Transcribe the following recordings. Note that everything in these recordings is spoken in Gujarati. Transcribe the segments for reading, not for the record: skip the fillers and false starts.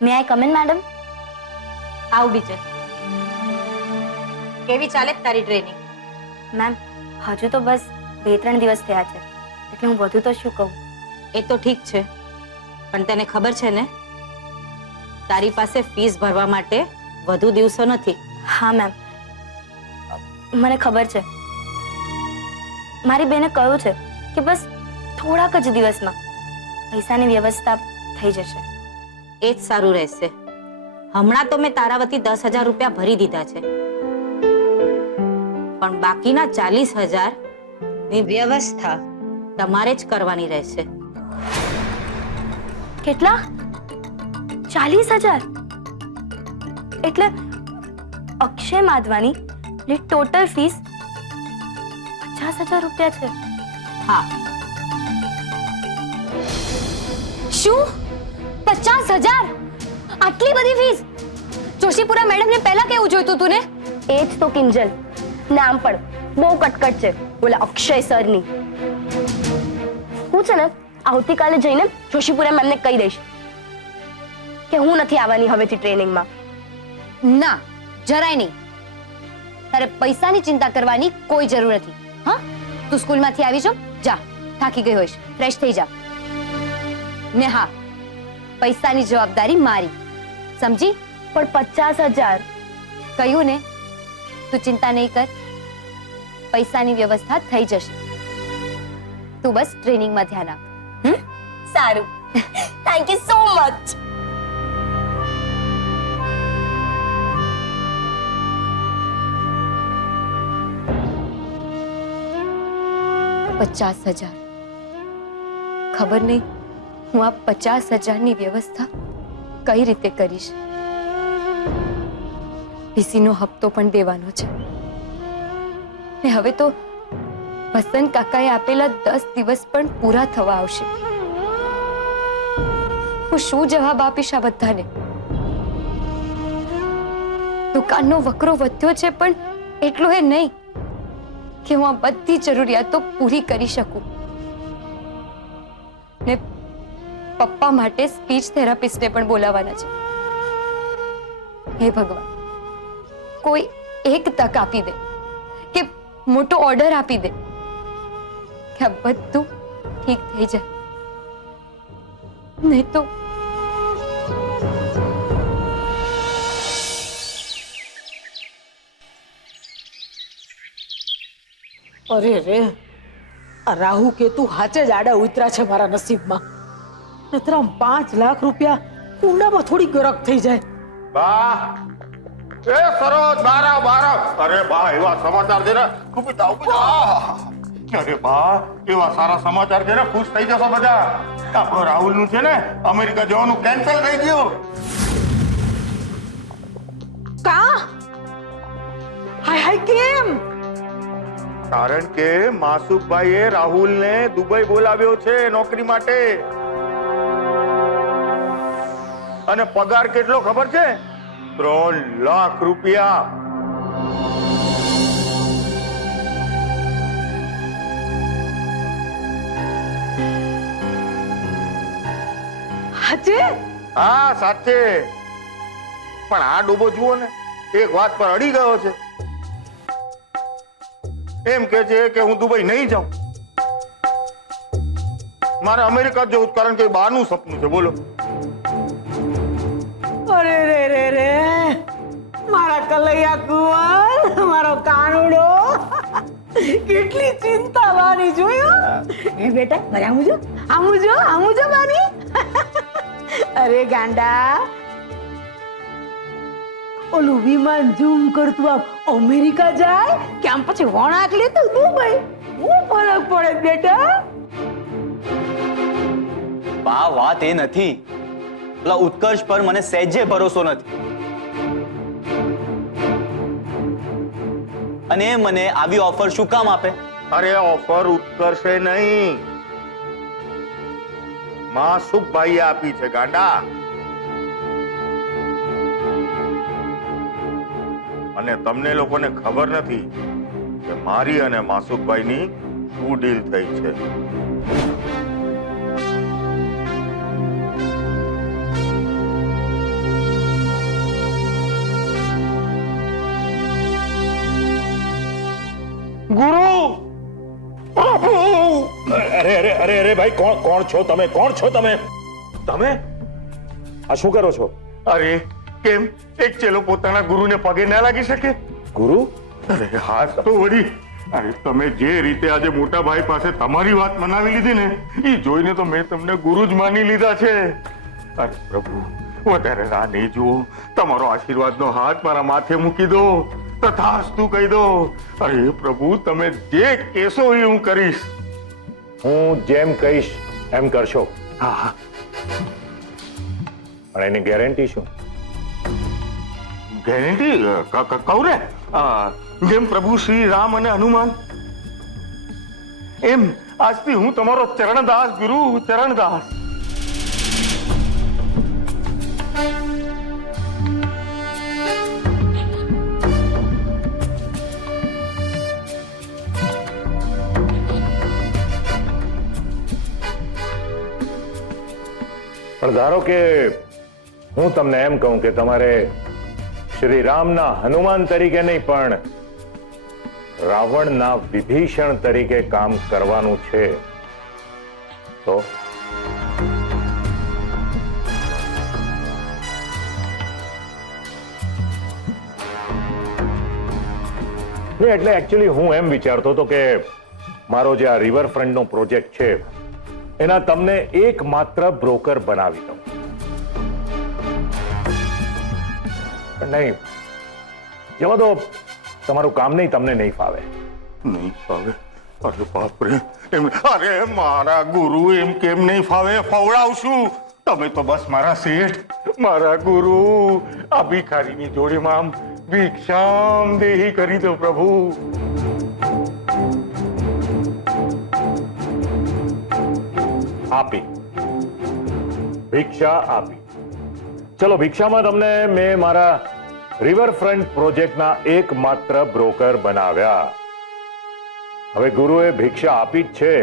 May I come in madam? આવ બીજે. કેવી ચાલે તારી ટ્રેનિંગ? મેમ હજુ તો બસ 2-3 દિવસ થયા છે, એટલે હું વધુ તો શું કહું. એ તો ઠીક છે, પણ તને ખબર છે ને તારી પાસે ફીસ ભરવા માટે વધુ દિવસો નથી. હા મેમ, મને ખબર છે. મારી બેને કહ્યું છે કે બસ થોડાક જ દિવસમાં પૈસાની વ્યવસ્થા થઈ જશે. એ જ સારું રહેશે. હમણાં તો મેં તારા વતી 10,000 રૂપિયા ભરી દીધા છે, પણ બાકીના 40,000 ની વ્યવસ્થા તમારે જ કરવાની રહેશે. કેટલા? 40,000? એટલે અક્ષય માધવાની ની ટોટલ ફીસ 50,000 રૂપિયા છે. હા. શું 50,000? આટલી બધી ફીસ? જોશીપુરા મેડમ ને પહેલા કેવું જોઈતું તું ને? એ જ તો કિંજલ, નામ પણ બહુ કટકટ છે ઓલા અક્ષય સરની. હું છે ને આવતીકાલે જઈને જોશીપુરા મેમને કહી દઈશ કે હું નથી આવવાની હવેથી ટ્રેનિંગમાં. ના, જરાય નહીં. તારે પૈસાની ચિંતા કરવાની કોઈ જરૂર નથી. હા, તું સ્કૂલમાંથી આવી છો, જા. થાકી ગઈ હોઈશ, ફ્રેશ થઈ જા. ને હા, પૈસાની જવાબદારી મારી, સમજી? પણ 50,000 કહ્યું ને, તું ચિંતા નહીં કર, પૈસાની વ્યવસ્થા થઈ જશે. તું બસ ટ્રેનિંગમાં ધ્યાન આપ. સારું, થેન્ક યુ સો મચ. $50,000. ખબર નહીં હું આ 50,000 ની વ્યવસ્થા કઈ રીતે કરીશ. પીસીનો હપ્તો પણ દેવાનો છે, ને હવે તો વસંત કાકાએ આપેલા 10 દિવસ પણ પૂરા થવા આવશે. હું શું જવાબ આપીશ આ બધાને? દુકાનનો વકરો વધ્યો છે, પણ એટલું એ નહીં કે હું આ બધી જરૂરિયાતો પૂરી કરી શકું. ને પપ્પા માટે સ્પીચ થેરાપિસ્ટને પણ બોલાવવાના છે. હે ભગવાન, કોઈ એક તક આપી દે કે મોટો ઓર્ડર આપી દે કે આ બધું ઠીક થઈ જાય. નહીં તો અરે રે, આ રાહુ કેતુ હાચે જ આડા ઉતરા છે મારા નસીબમાં. નતર 5 લાખ રૂપિયા કુંડામાં થોડી ગરક થઈ જાય. બા, એ સરોજ બારા બારા. અરે બા, એવા સમાચાર દે ને. ઉભી થાવ, ઉભી થાવ. અરે બા, એવા સારા સમાચાર દે ને, ખુશ થઈ જશો બધા. આપણો રાહુલ નું છે ને અમેરિકા જવાનું કેન્સલ થઈ ગયું. કા? હાય હાય, કેમ? કારણ કે માસુકભાઈએ રાહુલને દુબઈ બોલાવ્યો છે નોકરી માટે. અને પગાર કેટલો ખબર છે? 3 લાખ રૂપિયા. હાચે? હા, સાચે. પણ આ ડોબો જુઓ ને, એક વાત પર અડી ગયો છે. એમ કે છે કે હું દુબઈ નહીં જાઉં, મારે અમેરિકા જવું, કારણ કે બહારનું સપનું છે. બોલો. અરે રે રે રે, મારા કલૈયા કુંવર, મારો કાનુડો, કેટલી ચિંતા વાની જોયું. એ બેટા, મારે આમું જો બાની. અરે ગાંડા, ઓલું વિમાન ઝૂમ કરતું આમ અમેરિકા જાય કે આમ પછી વણાક લેતું દુબઈ? શું ફરક પડે બેટા? બા, વાત એ નથી. પેલા ઉત્કર્ષ પર મને સહેજે ભરોસો નથી, અને એ મને આવી ઓફર શું કામ આપે? અરે ઓફર ઉત્કર્ષે નહીં, માસુકભાઈએ આપી છે ગાંડા. અને તમને લોકોને ખબર નથી કે મારી અને માસુકભાઈની શું ડીલ થઈ છે. ગુરુ પ્રભુ! અરે અરે અરે અરે ભાઈ, કોણ છો તમે? કોણ છો તમે? તમે આ શું કરો છો? અરે કેમ એક ચેલો પોતાના ગુરુને પગે ના લાગી શકે? ગુરુ? અરે હા તો વળી. અરે તમે જે રીતે આજે મોટા ભાઈ પાસે તમારી વાત મનાવી લીધી ને, એ જોઈને તો મેં તમને ગુરુ જ માની લીધા છે. અરે પ્રભુ, વધારે રાહ નહીં જુઓ, તમારો આશીર્વાદનો હાથ મારા માથે મૂકી દો, તથાસ્તુ કહી દો. અરે પ્રભુ, તમે જે કહેશો એ હું કરીશ. હું જેમ કહીશ એમ કરશો, હા હા. પણ એની ગેરંટી શું? ગેરંટી કહું ને, જેમ પ્રભુ શ્રી રામ અને હનુમાન, એમ આજથી હું તમારો ચરણદાસ ગુરુ, ચરણદાસ. પણ ધારો કે હું તમને એમ કહું કે તમારે શ્રી રામના હનુમાન તરીકે નહીં પણ રાવણના વિભીષણ તરીકે કામ કરવાનું છે, તો એટલે એકચ્યુઅલી હું એમ વિચારતો હતો કે મારો જે આ રિવરફ્રન્ટનો પ્રોજેક્ટ છે એના તમને એકમાત્ર બ્રોકર બનાવી દઉં. પણ નહીં, જવા દો, તમારું કામ નહીં, તમને નહીં ફાવે. નહીં ફાવે? અરે બાપરે! અરે મારા ગુરુ એમ કેમ નહીં ફાવે? ફવડાવશું. તમે તો બસ મારા શેઠ, મારા ગુરુ. આ ભિખારીની જોડીમાં આમ ભિક્ષામ દેહી કરી દો પ્રભુ. આપી, ભિક્ષા આપી. ચલો, ભિક્ષામાં તમને મેં મારા રિવરફ્રન્ટ પ્રોજેક્ટના એકમાત્ર બ્રોકર બનાવ્યા. હવે ગુરુએ ભિક્ષા આપી જ છે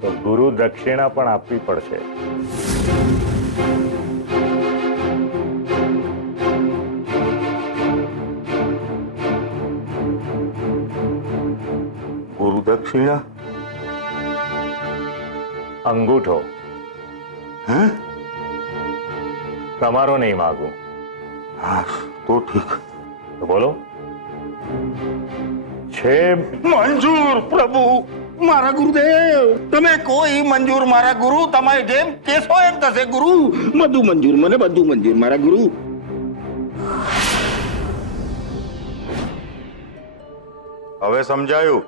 તો ગુરુ દક્ષિણા પણ આપવી પડશે. ગુરુ દક્ષિણા? અંગૂઠો. હે? તમારો નહીં માગું હા તો ઠીક. તો બોલો, છે મંજૂર પ્રભુ, મારા ગુરુદેવ. તમે કોઈ મંજૂર મારા ગુરુ, તમારે જેમ કેશો એમ થશે ગુરુ. બધું મંજૂર, મને બધું મંજૂર મારા ગુરુ. હવે સમજાયું?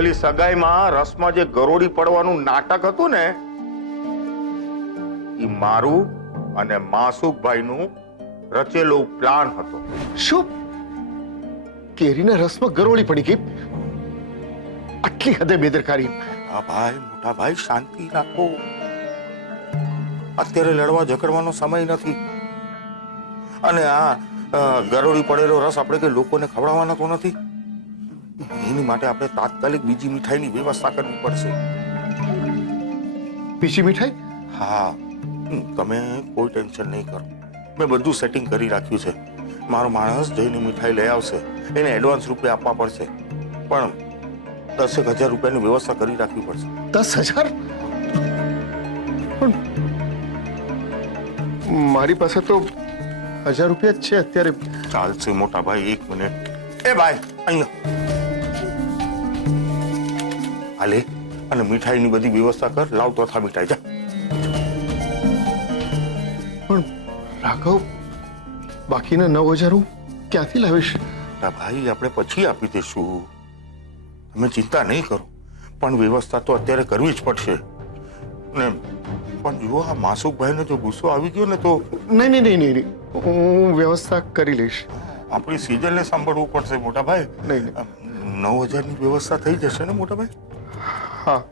ઓલી સગાઈમાં રસમાં જે ગરોળી પડવાનું નાટક હતું ને, એ મારું અને માસુકભાઈનું રચેલો પ્લાન હતો. શું? કેરીના રસમાં ગરોળી પડી ગઈ? આટલી હદે બેદરકારી? મોટા ભાઈ શાંતિ રાખો. અત્યારે લડવા ઝઘડવાનો સમય નથી. અને આ ગરોળી પડેલો રસ આપણે કે લોકોને ખવડાવવાનો તો નથી. એની માટે આપણે તાત્કાલિક બીજી મીઠાઈની વ્યવસ્થા કરવી પડશે. બીજી મીઠાઈ? હા, તમે કોઈ ટેન્શન નહીં કરો. મેં બધું સેટિંગ કરી રાખ્યું છે. મારો માણસ જઈને મીઠાઈ લઈ આવશે. એને એડવાન્સ રૂપિયા આપવા પડશે, પણ 10,000 રૂપિયાની વ્યવસ્થા કરી રાખવી પડશે. 10,000? પણ મારી પાસે તો 1,000 રૂપિયા જ છે અત્યારે. ચાલશે મોટા ભાઈ, 1 મિનિટ. એ ભાઈ અહીંયા હાલે અને મીઠાઈની બધી વ્યવસ્થા કર. લાવ તો થા મીઠાઈ, જા. પણ રાઘવ, બાકીના 9,000 હું ક્યાંથી લાવીશ? ભાઈ આપણે પછી આપી દઈશું, તમે ચિંતા નહીં કરો. પણ વ્યવસ્થા તો અત્યારે કરવી જ પડશે ને. પણ જુઓ, આ માસુકભાઈને જો ગુસ્સો આવી ગયો ને તો નહીં, હું વ્યવસ્થા કરી લઈશ. આપણી સિઝનને સાંભળવું પડશે મોટા ભાઈ. નહીં. 9,000ની વ્યવસ્થા થઈ જશે ને મોટા ભાઈ? હા.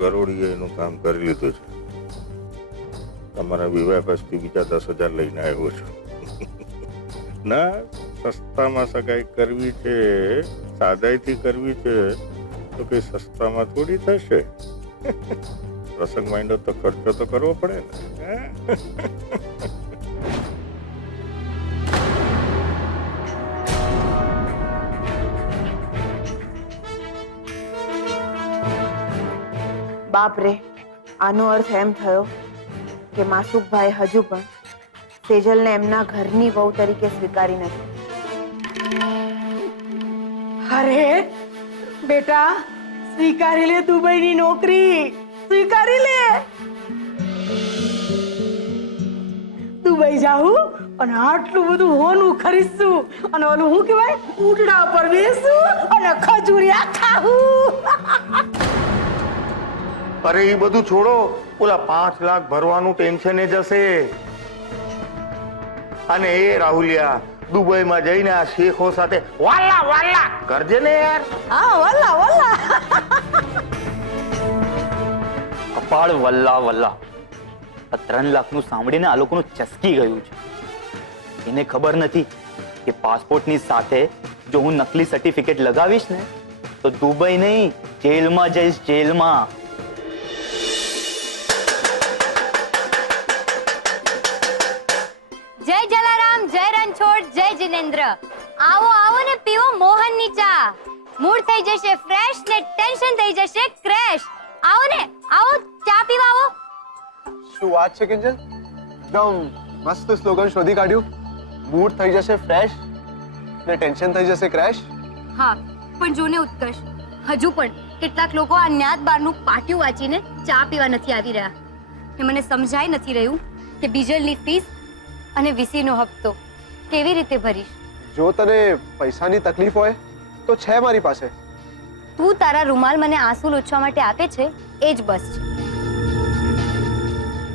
ગરોળીએ એનું કામ કરી લીધું છે. તમારા વિવાહ પછી બીજા 10,000 લઈને આવ્યો છું. ના, સસ્તામાં સગાઈ કરવી છે, સાદાઈથી કરવી છે તો કઈ સસ્તામાં થોડી થશે. પ્રસંગ માંડો તો ખર્ચો તો કરવો પડે ને. બાપ રે, આનો અર્થ એમ થયો કે માસુકભાઈ હજુ પણ સેજલને એમના ઘરની વહુ તરીકે સ્વીકારી નથી. અરે બેટા, સ્વીકારી લે દુબઈની નોકરી, સ્વીકારી લે. દુબઈ જાઉં અને આટલું બધું હોનું ખરીદશું અને ઓલું શું કહેવાય, ઉડડા પર બેસું અને ખજૂરિયા ખાવું. અરે એ બધું છોડો, ઓલા 5 લાખ ભરવાનું ટેન્શન એ જશે. અને એ રાહુલિયા દુબઈમાં જઈને આ શેખો સાથે વાલા વાલા કરજે ને યાર. હા, વલ્લા વલ્લા. કપાળ વલ્લા વલ્લા. આ 3 લાખનું સાંભળીને આ લોકોનું ચસકી ગયું છે. એને ખબર નથી કે પાસપોર્ટની સાથે જો હું નકલી સર્ટિફિકેટ લગાવીશ ને તો દુબઈ નહીં, જેલમાં જઈશ, જેલમાં. જય જલારામ, જય રણછોડ, જય જિનેન્દ્ર. આવો આવો ને પીવો મોહનની ચા. મૂડ થઈ જશે ફ્રેશ ને ટેન્શન થઈ જશે ક્રેશ. આવો ને, આવો ચા પીવા આવો. શું વાત છે કિંજલ, એકદમ મસ્ત સ્લોગન શોધી કાઢ્યું. મૂડ થઈ જશે ફ્રેશ ને ટેન્શન થઈ જશે ક્રેશ. હા, પણ જોને ઉત્કર્ષ, હજુ પણ કેટલાક લોકો આ ન્યાત બારનું પાટિયું વાંચીને ચા પીવા નથી આવી રહ્યા. એ મને સમજાઈ નથી રહ્યું કે બીજલની ફીસ અને વીસીનો હપ્તો કેવી રીતે ભરીશ. જો તને પૈસાની તકલીફ હોય તો છે મારી પાસે. તું તારા રૂમાલ મને આંસુ લૂછવા માટે આપે છે એ જ બસ છે.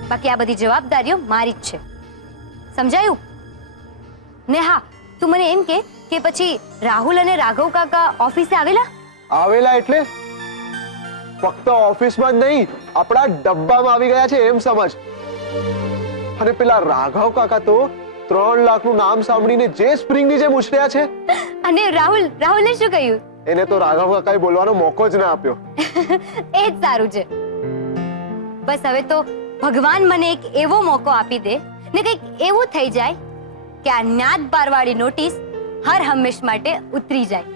બાકી આ બધી જવાબદારીઓ મારી જ છે. સમજાયું ને? હા, તું મને એમ કે પછી રાહુલ અને રાઘવ કાકા ઓફિસે આવેલા? આવેલા એટલે ફક્ત ઓફિસમાં જ નહીં, આપણા ડબ્બામાં આવી ગયા છે એમ સમજ. અને પેલા રાઘવ કાકા તો 3 લાખનું નામ સાંભળીને જે સ્પ્રિંગની જેમ ઉછળ્યા છે. અને રાહુલને શું કહ્યું? એને તો રાઘવ કાકાએ બોલવાનો મોકો જ ના આપ્યો. એ જ સારું છે. બસ હવે તો ભગવાન મને એક એવો મોકો આપી દે ને કંઈક એવું થઈ જાય કે આ ન્યાત બારવાળી નોટિસ હર હંમેશ માટે ઉતરી જાય,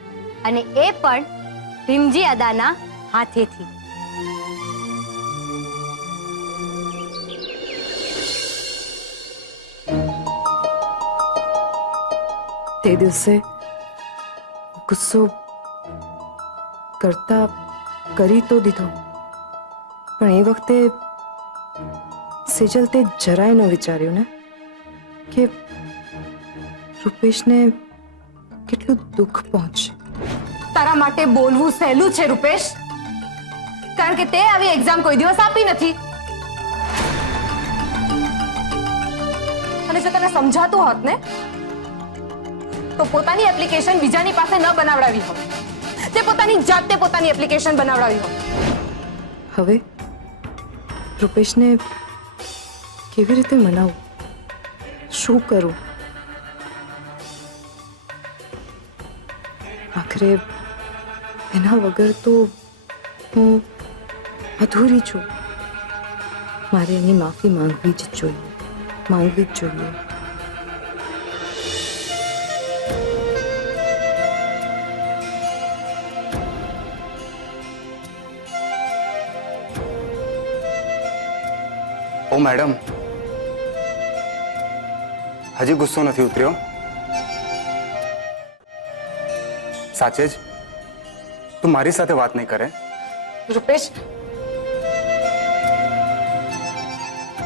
અને એ પણ ભીમજી અદાના હાથેથી. તે દિવસે ગુસ્સો કરતા કરી તો દીધો, પણ એ વખતે સેજલ તે જરાય ન વિચાર્યું ને કે રૂપેશને કેટલું દુઃખ પહોંચશે. તારા માટે બોલવું સહેલું છે રૂપેશ, કારણ કે તે આવી એક્ઝામ કોઈ દિવસ આપી નથી. અને જો તને સમજાતું હોત ને તો પોતાની એપ્લિકેશન બીજાની પાસે ન બનાવડાવી હોત, તે પોતાની જાતે પોતાની એપ્લિકેશન બનાવડાવી હોત. હવે રૂપેશને કેવી રીતે મનાવું, શું કરું? આખરે એના વગર તો હું અધૂરી છું. મારે એની માફી માંગવી જ જોઈએ, માંગવી જ જોઈએ. ઓ મેડમ, હજી ગુસ્સો નથી ઉતર્યો? સાચે જ તું મારી સાથે વાત નહીં કરે? રૂપેશ,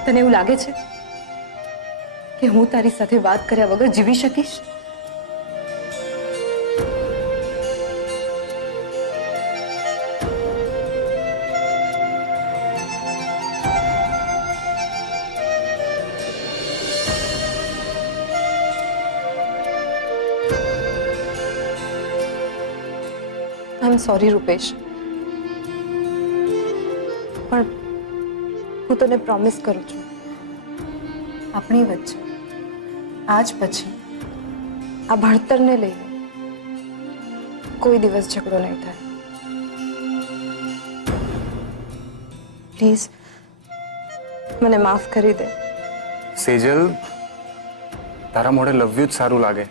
તને એવું લાગે છે કે હું તારી સાથે વાત કર્યા વગર જીવી શકીશ? આઈ એમ સોરી રૂપેશ. પણ હું તને પ્રોમિસ કરું છું, આપણી વચ્ચે આજ પછી આ ભણતરને લઈને કોઈ દિવસ ઝઘડો નહીં થાય. પ્લીઝ મને માફ કરી દે. સેજલ, તારા મોઢે લવ યુ જ સારું લાગે.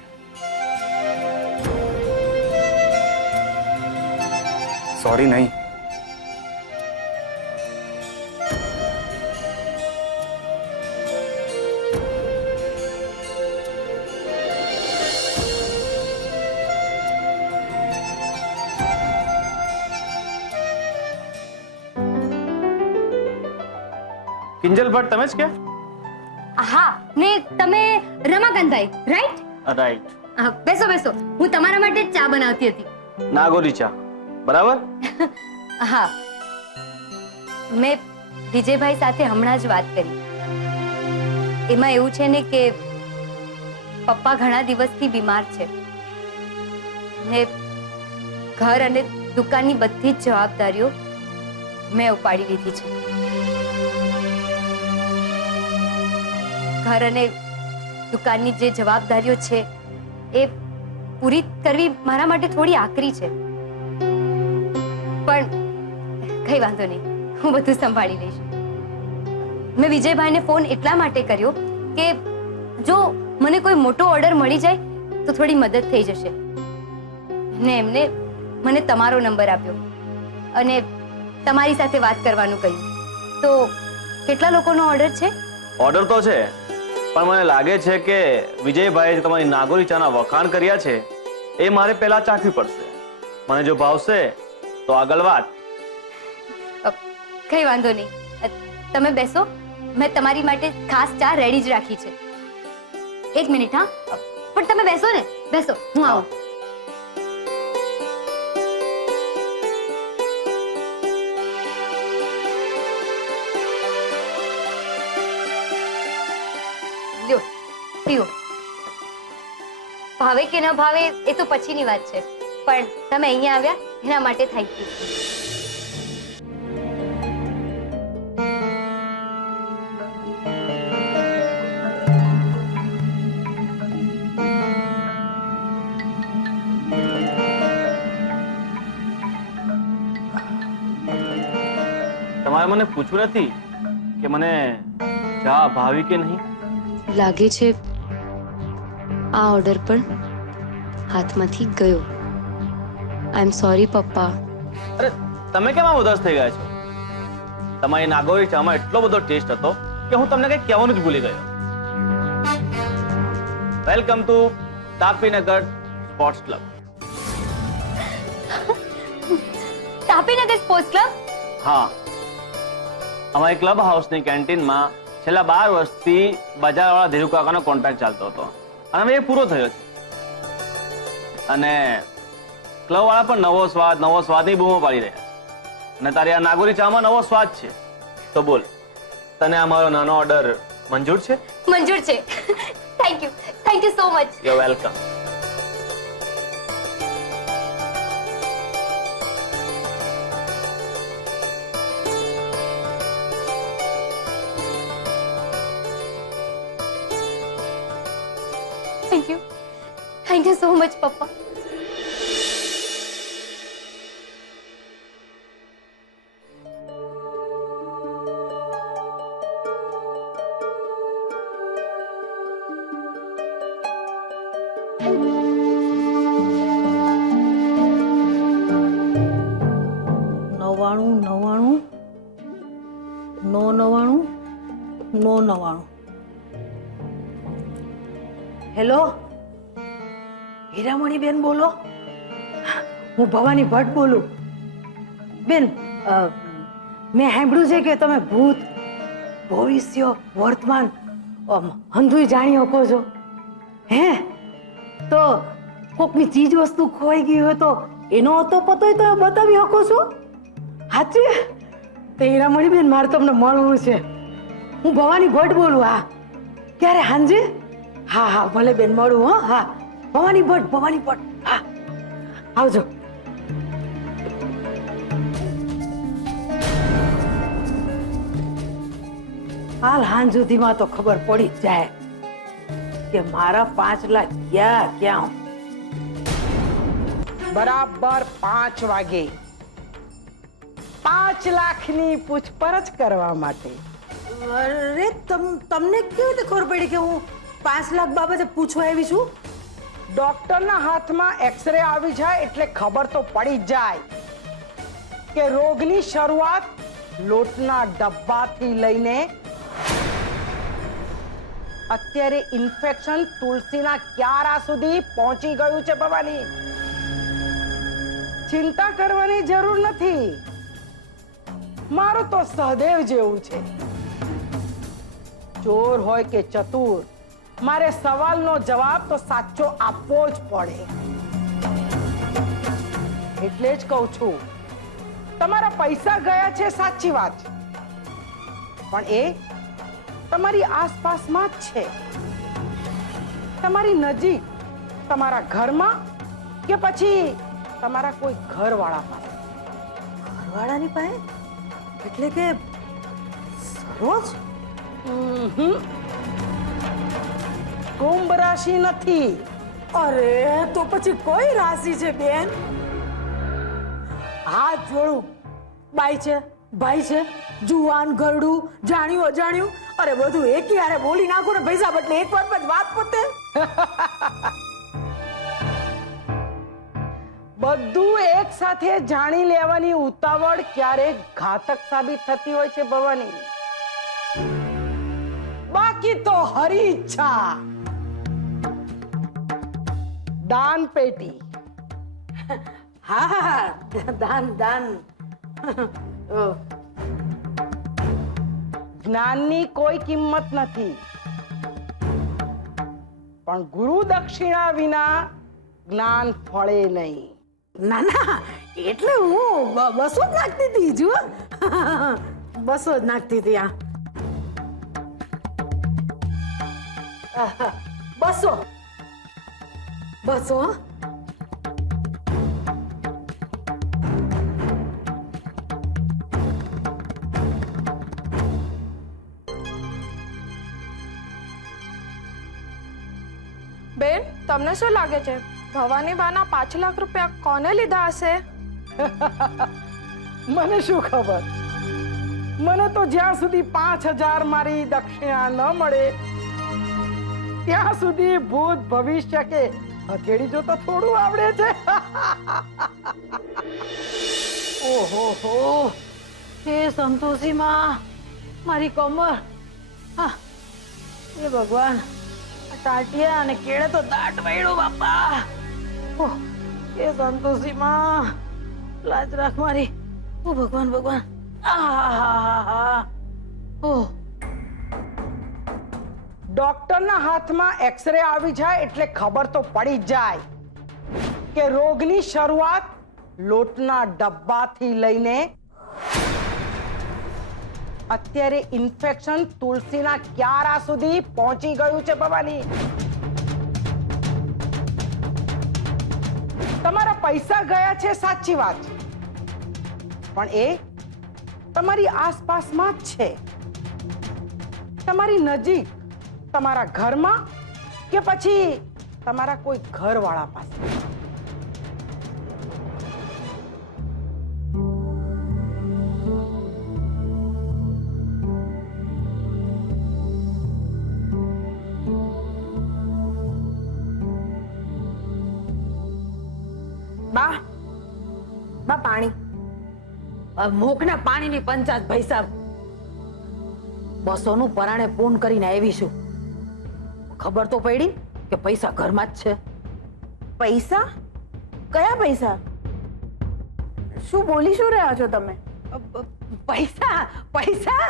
સોરી નહીં. કિંજલ ભટ્ટ તમે જ કે? હા, ને તમે રમાકાંતભાઈ, રાઈટ? રાઈટ. બેસો બેસો, હું તમારા માટે જ ચા બનાવતી હતી. નાગોરી ચા, બરાબર? હા, મેં વિજયભાઈ સાથે હમણાં જ વાત કરી. એમાં એવું છે ને કે પપ્પા ઘણા દિવસથી બીમાર છે ને ઘર અને દુકાનની બધી જ જવાબદારીઓ મેં ઉપાડી લીધી છે. ઘર અને દુકાનની જે જવાબદારીઓ છે એ પૂરી કરવી મારા માટે થોડી આકરી છે, પણ કઈ વાંધો નહીં, હું બધું સંભાળી લઈશ. મેં વિજયભાઈને ફોન એટલા માટે કર્યો કે જો મને કોઈ મોટો ઓર્ડર મળી જાય તો થોડી મદદ થઈ જશે, ને એમને મને તમારો નંબર આપ્યો અને તમારી સાથે વાત કરવાનું કહ્યું. તો કેટલા લોકોનો ઓર્ડર છે? ઓર્ડર તો છે, પણ મને લાગે છે કે વિજયભાઈએ તમારી નાગોરી ચાના વખાણ કર્યા છે એ મારે પહેલા ચાખવી પડશે. મને જો ભાવશે તો આગળ વાત. કઈ વાંધો નહીં, તમે બેસો, મેં તમારી માટે ખાસ ચા રેડી જ રાખી છે. એક મિનિટ. હા, પણ તમે બેસો ને, બેસો, હું આવું. લ્યો, પીઓ. ભાવે કે ન ભાવે એ તો પછીની વાત છે, પણ તમે અહીંયા આવ્યા એના માટે થેન્ક યુ. તમારે મને પૂછવું નથી કે મને ચા ભાવી કે નહીં? લાગે છે આ ઓર્ડર પણ હાથમાંથી ગયો. આઈ એમ સોરી પપ્પા. અરે તમે કેમ આ ઉદાસ થઈ ગયા છો? તમારી નાગોરી ચામાં એટલો બધો ટેસ્ટ હતો કે હું તમને કંઈક કહેવાનું જ ભૂલી ગયો. Welcome to Tapinagar sports club. Tapinagar sports club? હા, અમારી ક્લબ હાઉસની કેન્ટીનમાં છેલ્લા 12 વર્ષથી બજારવાળા ધીરુ કાકાનો કોન્ટ્રાક્ટ ચાલતો હતો અને હવે એ પૂરો થયો છે. અને ક્લબ વાળા પણ નવો સ્વાદની બૂમો પાડી રહ્યા છે. અને તારી આ નાગોરી ચામાં નવો સ્વાદ છે. તો બોલ, તને અમારો નાનો ઓર્ડર મંજૂર છે? મંજૂર છે. Thank you so much. You welcome. Thank you so much પપ્પા. હેલો, હીરામણી બેન બોલો? હું ભવાની ભટ્ટ બોલું. બેન, મેં સાંભળ્યું છે કે તમે ભૂત, ભવિષ્ય, વર્તમાન હંધુય જાણી શકો છો. હે? તો કોકની ચીજ વસ્તુ ખોવાઈ ગઈ હોય તો એનો હતો પતો તો બતાવી શકો છો? સાચી? તો હીરામણી બેન, મારે તમને મળવું છે. હું ભવાની ભટ્ટ બોલું. હા, ક્યારે? હાંજે? હા હા, ભલે બેન, મળું. હો, હા, ભવાની ભટ્ટ. હા, આવજો. હાલ હાંજ સુધીમાં તો ખબર પડી જ જાય કે મારા 5 લાખ ક્યાં ક્યાં. બરાબર 5 વાગે 5 લાખની પૂછપરછ કરવા માટે. અરે તમને કેવી રીતે ખબર પડી કે હું 5 લાખ બાબતે પૂછવા આવી છું? ડોક્ટરના હાથમાં એક્સરે આવી જાય એટલે ખબર તો પડી જ જાય કે રોગની શરૂઆત લોટના ડબ્બાથી લઈને અત્યારે ઇન્ફેક્શન તુલસીના ક્યારા સુધી પહોંચી ગયું છે. ભવાની, ચિંતા કરવાની જરૂર નથી. મારું તો સહદેવ જેવું છે. ચોર હોય કે ચતુર, મારે સવાલનો જવાબ તો સાચો આપવો જ પડે. એટલે જ કહું છું, તમારા પૈસા ગયા છે સાચી વાત, પણ એ તમારી આસપાસમાં જ છે. તમારી નજીક, તમારા ઘરમાં કે પછી તમારા કોઈ ઘરવાળા પાસે. ઘરવાળાની પાસે? એટલે કે સરોજ? કુંભ રાશિ નથી. અરે તો પછી કોઈ રાશિ છે બેન? હાથ જોડું. બાઈ છે, ભાઈ છે, જુવાન, ઘરડું, જાણ્યું, અજાણ્યું, અરે બધું એકી હારે બોલી નાખો ને પૈસા બદલે એક વાર પછી વાત પતે. બધું એક સાથે જાણી લેવાની ઉતાવળ ક્યારેક ઘાતક સાબિત થતી હોય છે ભવાની. બાકી તો હરી ઈચ્છા. દાન પેટી. હા, દાન દાન. જ્ઞાનની કોઈ કિંમત નથી, પણ ગુરુ દક્ષિણા વિના જ્ઞાન ફળે નહીં. ના ના, એટલે હું 200 જ નાખતી હતી. જુઓ, 200 જ નાખતી હતી. આ 200. બેન, તમને શું લાગે છે ભવાની બાના 5 લાખ રૂપિયા કોને લીધા હશે? મને શું ખબર. મને તો જ્યાં સુધી 5000 મારી દક્ષિણા ન મળે ત્યાં સુધી ભૂત ભવિષ્ય કે હથેળી જો તો થોડું આવડે છે. ઓહો હો, હે સંતોષી માં, મારી કમર. હા, એ ભગવાન, ટાટિયા અને કેળે તો દાટ વળ્યું બાપા. ઓહ, એ સંતોષી માં, લાજ રાખ મારી. ઓ ભગવાન, ભગવાન. આહાહાહા. ઓહ, ડોક્ટરના હાથમાં એક્સરે આવી જાય એટલે ખબર તો પડી જ જાય કે રોગની શરૂઆત લોટના ડબ્બાથી લઈને અત્યારે ઇન્ફેક્શન તુલસીના ક્યારા સુધી પહોંચી ગયું છે ભવાની. તમારા પૈસા ગયા છે સાચી વાત, પણ એ તમારી આસપાસમાં જ છે. તમારી નજીક, તમારા ઘરમાં કે પછી તમારા કોઈ ઘરવાળા પાસે. બા, પાણી. મોકના પાણીની પંચાયત ભાઈ સાહેબ. 200 નું પરાણે ફોન કરીને આવીશું. ખબર તો પડી કે પૈસા ઘરમાં જ છે. પૈસા? કયા પૈસા? શું બોલી શું રહ્યા છો તમે? પૈસા પૈસા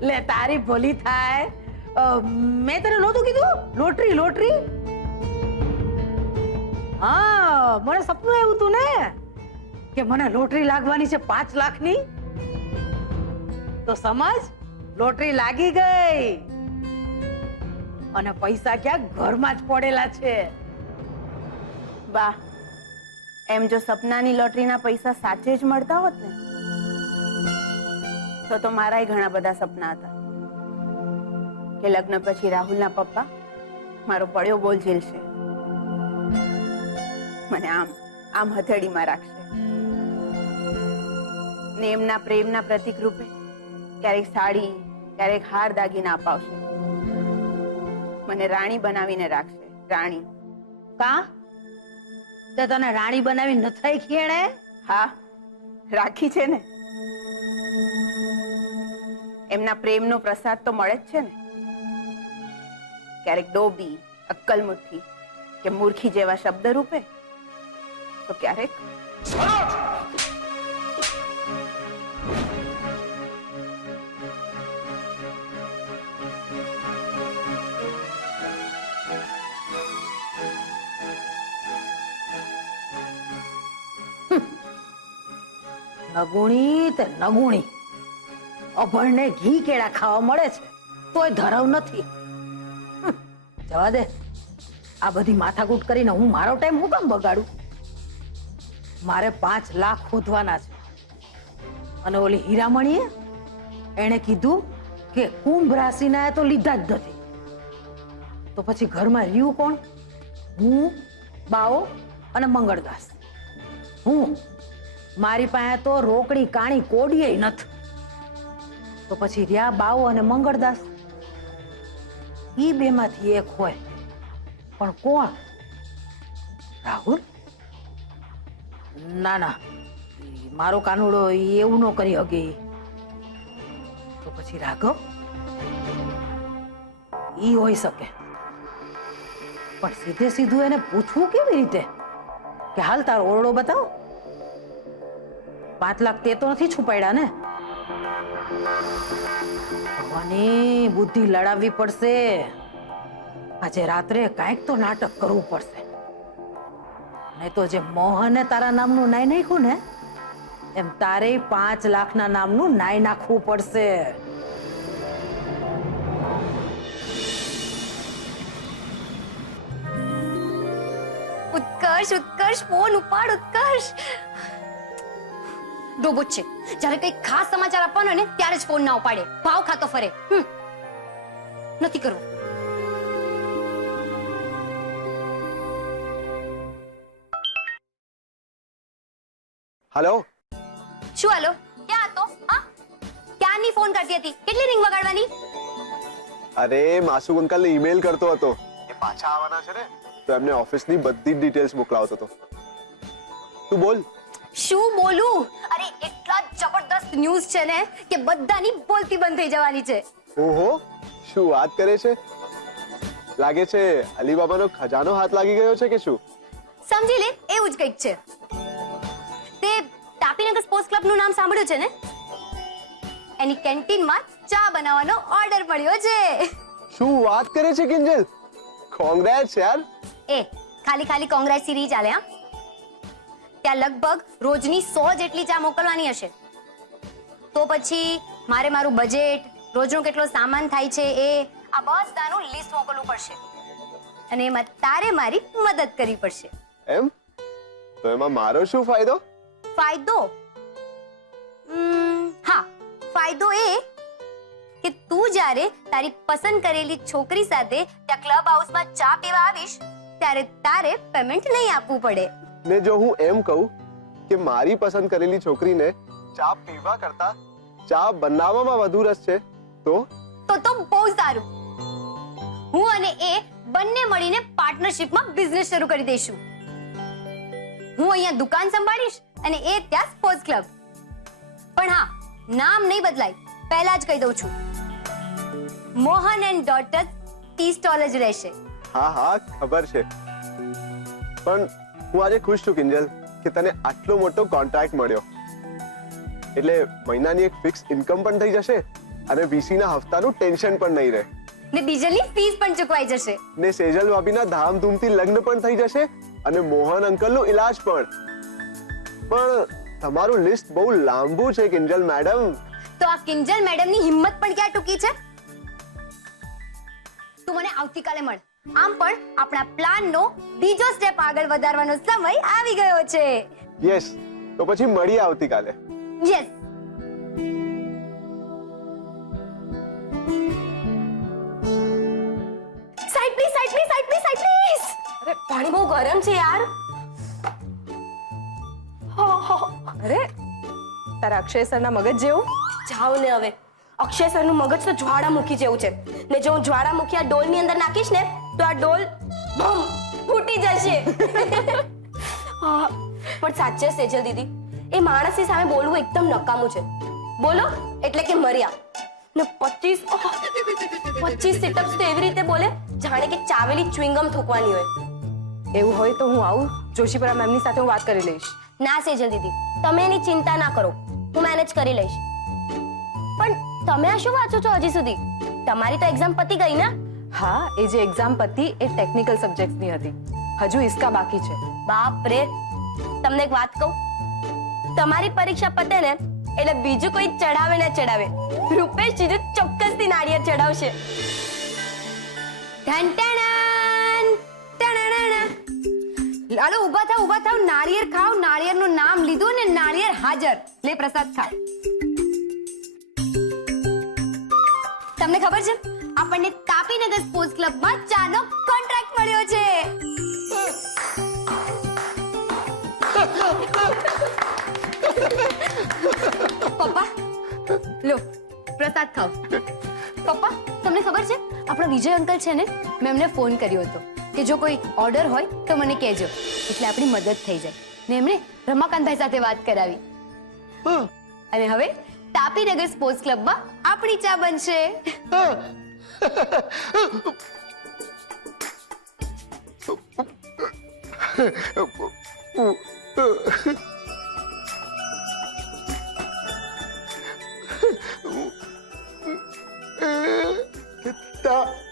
લે, તારી ભલી થાય. મેં તને નહોતું કીધું લોટરી લોટરી? હા, મને સપનું આવ્યું તું ને કે મને લોટરી લાગવાની છે 5 લાખની. તો સમજ, લોટરી લાગી ગઈ અને પૈસા ક્યાં ઘરમાં જ પડેલા છે. બા, એમ જો સપનાની લોટરીના પૈસા સાચે જ મળતા હોત ને તો મારાય ઘણા બધા સપના હતા કે લગ્ન પછી રાહુલના પપ્પા મારો પડ્યો બોલ ઝીલશે, મને આમ હથેળીમાં રાખશે ને એમના પ્રેમના પ્રતીક રૂપે ક્યારેક સાડી, ક્યારેક હાર દાગીના અપાવશે, મને રાણી બનાવીને રાખશે. રાણી કા તે તને રાણી બનાવી નથી ખેણે? હા, રાખી છે ને. એમના પ્રેમનો પ્રસાદ તો મળે જ છે ને. ક્યારેક ડોબી, અક્કલ મુઠ્ઠી કે મૂર્ખી જેવા શબ્દ રૂપે, તો ક્યારેક નગુણી તે નગુણી, અભણને ઘી કેળા ખાવા મળે છે તોય ધરાવ નથી. જવા દે, આ બધી માથાકૂટ કરીને હું મારો ટાઈમ હું કામ બગાડું? મારે 5 લાખ ખોદવાના છે. અને ઓલી હીરામણીએ એણે કીધું કે કુંભ રાશિના તો લીધા જ નથી, તો પછી ઘરમાં રહ્યું કોણ? હું, બાવો અને મંગળદાસ. મારી પાસે તો રોકડી કાણી કોડીએ નથી, તો પછી રહ્યા બાવો અને મંગળદાસ. ઈ બેમાંથી એક હોય, પણ કોણ? રાહુલ? ના ના, મારો કાનુડો એવું ન કરી શકે. તો પછી રાઘવ? ઈ હોઈ શકે, પણ સીધે સીધું એને પૂછવું કેવી રીતે કે હાલ તારો ઓરડો બતાવો? 5 લાખ તે તો નથી છુપાડ્યા ને? ભગવાનની બુદ્ધિ લડાવવી પડશે. આજે રાત્રે કાંઈક તો નાટક કરવું પડશે, નહીં તો જે મોહને તારા નામનું નાઈ નાખ્યું ને, એમ તારે 5 લાખના નામનું નાઈ નાખવું પડશે. ઉત્કર્ષ, ઉત્કર્ષ, ફોન ઉપાડ ઉત્કર્ષ. ડોબો છે, જ્યારે કઈ ખાસ સમાચાર આપવાનો ને ત્યારે જ ફોન ના ઉપાડે, ભાવ ખાતો ફરે. નથી કરવું. હેલો, શું હાલો? ક્યાં હતો? હા, ક્યારની ફોન કરતી હતી, કેટલી રિંગ વગાડવાની? અરે માસુક અંકલને ઈમેલ કરતો હતો, એ પાછા આવવાના છે ને, તો એમને ઓફિસની બધી જ ડિટેલ્સ મોકલાવતો હતો. તું બોલ. શું બોલું? અરે એટલા જબરદસ્ત ન્યૂઝ છે ને કે બધાની બોલતી બંધ થઈ જવાની છે. ઓહો, શું વાત કરે છે? લાગે છે અલીબાબાનો ખજાનો હાથ લાગી ગયો છે કે શું? સમજી લે, એવું જ કંઈક છે. તે તાપીનગર સ્પોર્ટ્સ ક્લબનું નામ સાંભળ્યું છે ને? એની કેન્ટીનમાં ચા બનાવવાનો ઓર્ડર મળ્યો છે. શું વાત કરે છે કિંજલ? કોંગ્રેટ્સ યાર. એ ખાલી કોંગ્રેસ સિરીઝ ચાલે. હા, ત્યાં લગભગ રોજની 100 જેટલી ચા મોકલવાની હશે. તો પછી મારે મારું બજેટ, રોજનો કેટલો સામાન થાય છે, એ આ બધાનું લિસ્ટ મોકલવું પડશે, અને એમાં તારે મારી મદદ કરવી પડશે. એમ? તો એમાં મારો શું ફાયદો? ફાયદો? હા, ફાયદો એ કે તું જ્યારે તારી પસંદ કરેલી છોકરી સાથે ત્યાં ક્લબ હાઉસમાં ચા પીવા આવીશ ત્યારે તારે પેમેન્ટ નહીં આપવું પડે. ને જો હું એમ કહું કે મારી પસંદ કરેલી છોકરીને ચા પીવા કરતા ચા બનાવવામાં વધુ રસ છે, તો બહુ સારું. હું અને એ બંને મળીને પાર્ટનરશિપમાં બિઝનેસ શરૂ કરી દઈશું. હું અહીંયા દુકાન સંભાળીશ અને એ ત્યાં સ્પોર્ટ્સ ક્લબ. પણ હા, નામ નહીં બદલાય, પહેલા જ કહી દઉં છું. Mohan and daughter's tea stall જ રહેશે. હા હા, ખબર છે. પણ હું આજે ખુશ છું કિંજલ કે તને આટલો મોટો કોન્ટ્રાક્ટ મળ્યો. એટલે મહિનાની એક ફિક્સ ઇન્કમ પણ થઈ જશે અને વીસીના હપ્તાનું ટેન્શન પણ નહીં રહે. ને ડીઝલની ફીસ પણ ચૂકવાઈ જશે. ને સેજલ ભાભીના ધામધૂમથી લગ્ન પણ થઈ જશે અને મોહન અંકલનો ઈલાજ પણ. પણ તમારું લિસ્ટ બહુ લાંબુ છે કિંજલ મેડમ. તો આ કિંજલ મેડમની હિંમત પણ ક્યાં ટૂંકી છે? તું મને આવતીકાલે મળ. આમ પણ આપણા પ્લાનનો બીજો સ્ટેપ આગળ વધારવાનો સમય આવી ગયો છે. યસ, તો પછી મળીએ આવતીકાલે. યસ. પાણી બહુ ગરમ છે યાર. અરે તારા અક્ષય સરના મગજ જેવું. જાઓ ને હવે. અક્ષય સરનું મગજ તો જ્વાળામુખી જેવું છે ને જો હું જ્વાળામુખી આ ડોલની અંદર નાખીશ ને તો આ ડોલ બમ ફૂટી જશે. પણ સાચે સેજલ દીદી, એ માણસની સામે બોલવું એકદમ નકામું છે. બોલો એટલે કે મર્યા ને 25 સિટઅપ્સ તો એવી રીતે બોલે જાણે કે ચાવેલી ચ્યુઇંગમ થૂકવાની હોય. એવું હોય તો હું આવું જોશીપુરા મેમની સાથે હું વાત કરી લઈશ. ના સેજલ દીદી, તમે એની ચિંતા ના કરો, હું મેનેજ કરી લઈશ. પણ તમે આ શું વાંચો છો હજી સુધી? તમારી તો એક્ઝામ પતી ગઈ ને? હા, એ જે એક્ઝામ પતી એ ટેકનિકલ સબ્જેક્ટ્સની હતી. હજુ હિસ્કા બાકી છે. બાપ રે, તમને એક વાત કહું, તમારી પરીક્ષા પતે ને એટલે બીજું કોઈ ચડાવે ના ચડાવે, રૂપેશ જીજુ ચોક્કસથી નાળિયેર ચડાવશે. લાલો ઊભા થાવ, નાળિયેર ખાવ. નાળિયેરનું નામ લીધું ને નાળિયેર હાજર. લે પ્રસાદ ખા. તમને ખબર છે આપણને તાપીનગર સ્પોર્ટ્સ ક્લબમાં ચાનો કોન્ટ્રાક્ટ મળ્યો છે. પપ્પા લો પ્રસાદ ખાઓ. પપ્પા તમને ખબર છે આપણા વિજય અંકલ છે ને, મેં એમને ફોન કર્યો હતો કે જો કોઈ ઓર્ડર હોય તો મને કહેજો, એટલે આપણી મદદ થઈ જાય. ને એમણે રમાકાંતભાઈ સાથે વાત કરાવી અને હવે તાપીનગર સ્પોર્ટ્સ ક્લબમાં આપણી ચા બનશે.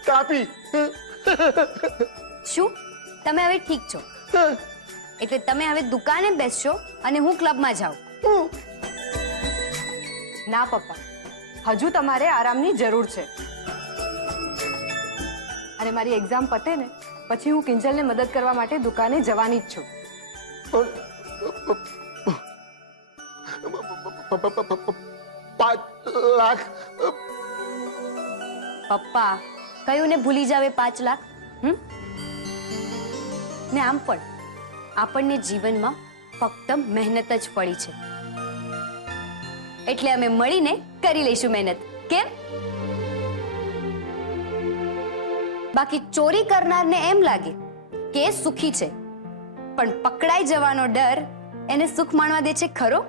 તાપી, શું તમે હવે ઠીક છો? એટલે તમે હવે દુકાને બેસશો અને હું ક્લબમાં જાઉં? ના પપ્પા, હજુ તમારે આરામની જરૂર છે. અને મારી એક્ઝામ પતે ને પછી હું કિંજલને મદદ કરવા માટે દુકાને જવાની જ છું. 5 લાખ. પપ્પા કયું ને ભૂલી જાવે 5 લાખ? ને આમ પણ આપણને જીવનમાં ફક્ત મહેનત જ ફળી છે, એટલે અમે મળીને કરી લઈશું મહેનત. કેમ? બાકી ચોરી કરનારને એમ લાગે કે એ સુખી છે, પણ પકડાઈ જવાનો ડર એને સુખ માણવા દે છે ખરો?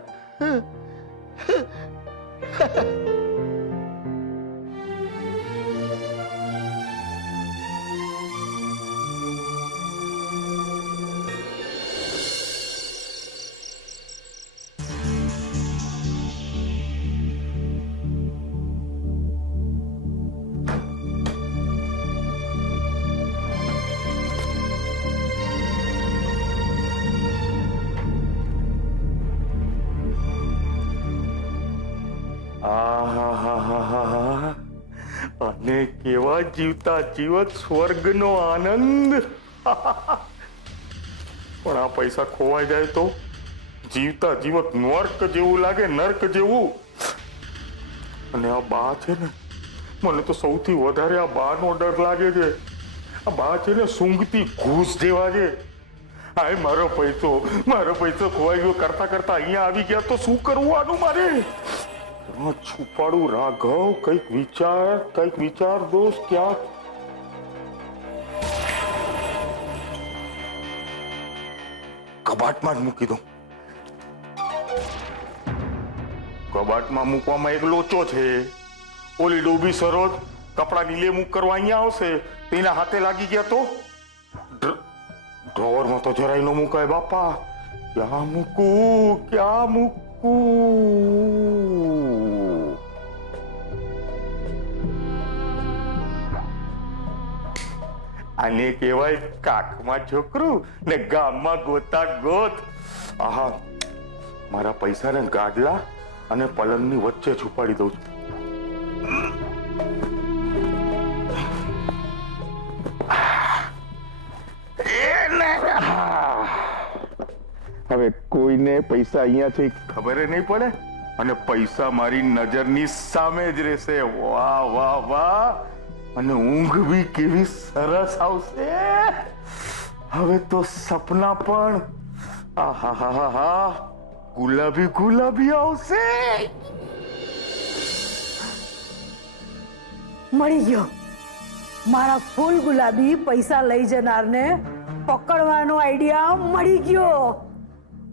આહાહાહાહા. અને કેવા જીવતા જીવત સ્વર્ગનો આનંદ. પણ આ પૈસા ખોવાઈ જાય તો જીવતા જીવત નર્ક જેવું લાગે, નર્ક જેવું. અને આ બા છે ને, મને તો સૌથી વધારે આ બાનો ડર લાગે છે. આ બા છે ને સૂંઘતી ઘૂસ જેવા છે. હાય મારો પૈસો ખોવાઈ ગયો કરતા કરતા અહીંયા આવી ગયા તો શું કરવું આનું મારે? છુપાડું રાઘવ, કઈક વિચાર દોસ્ત. ક્યાં કબાટમાં જ મૂકી દઉં. કબાટમાં મૂકવામાં એક લોચો છે. ઓલી ડોબી સરોજ કપડાની લે મૂક કરવા અહીંયા આવશે, તેના હાથે લાગી ગયા તો ડ્રોવરમાં તો જરાય ન મુકાય બાપા. ક્યાં મૂકું? આને કહેવાય કાખમાં છોકરું ને ગામમાં ગોતા ગોત. આહા, મારા પૈસાને ગાડલા અને પલંગની વચ્ચે છુપાડી દઉં છું. હવે કોઈને પૈસા અહીંયા છે ખબર નહીં પડે અને પૈસા મારી નજરની સામે જ રહેશે. વાહ વાહ વાહ. અને ઊંઘ બી કેવી સરસ આવશે. હવે તો સપના પણ આહાહાહા ગુલાબી ગુલાબી આવશે. મળી ગયો મારા ફૂલ ગુલાબી પૈસા લઈ જનારને પકડવાનો આઈડિયા મળી ગયો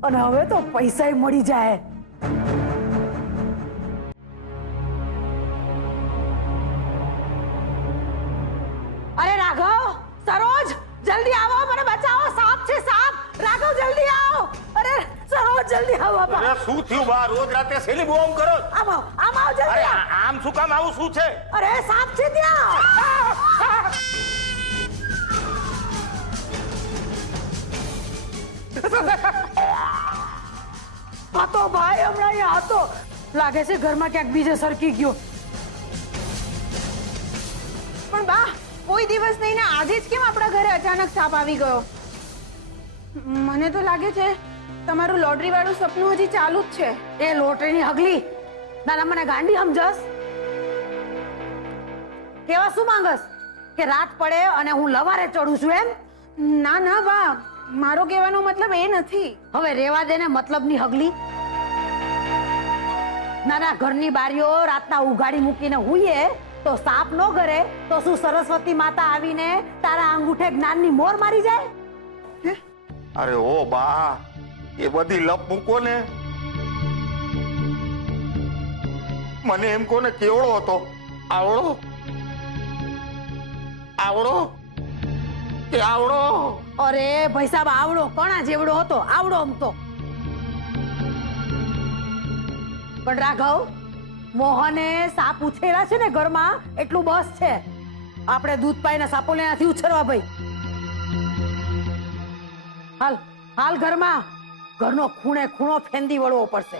અને હવે તો પૈસા મળી જાય. અરે રાઘવ, સરોજ, જલ્દી આવો, મને બચાવો, સાપ છે સાપ. રાઘવ જલ્દી આવો. અરે સરોજ જલ્દી આવો બાપા. અરે શું થયું બા? રોજ રાતે શેલી બોમ કરો? આમ આવો જલ્દી. અરે આમ શું કામ આવું? શું છે? અરે સાપ છે ત્યાં. હતો ભાઈ, હમણાં અહીંયા હતો. લાગે છે ઘરમાં ક્યાંક બીજે સરકી ગયો. પણ બા, કોઈ દિવસ નહીં ને આજે જ કેમ આપણા ઘરે અચાનક સાપ આવી ગયો? મને તો લાગે છે તમારું લોટરી વાળું સપનું હજી ચાલુ જ છે. એ લોટરીની હગલી નાના મને ગાંડી સમજસ. કેવા શું માંગસ કે રાત પડે અને હું લવારે ચડું છું એમ? ના ના બા, મારો કહેવાનો મતલબ એ નથી. હવે રેવા દે ને મતલબની હગલી. નાના ઘરની બારીઓ રાતના ઉગાડી મૂકીને હુઈએ તો સાપ નો ઘરે તો શું સરસ્વતી માતા આવીને તારા અંગૂઠે જ્ઞાનની મોર મારી જાય? અરે ઓ બા, એ બધી લપ મૂકો ને. મને એમ કોને કેવડો હતો? આવડો આવડો કે આવડો? અરે ભાઈ સાહેબ, આવડો કોણા જેવડો હતો? આવડો આમ તો. પણ રાઘવ, મોહને સાપ ઉછેરા છે ને ઘરમાં એટલું બસ છે. આપણે દૂધ પાઈને સાપોને નથી ઉછેરવા ભાઈ. હાલ હાલ ઘરમાં, ઘરનો ખૂણે ખૂણો ફેંદી વળવો પડશે.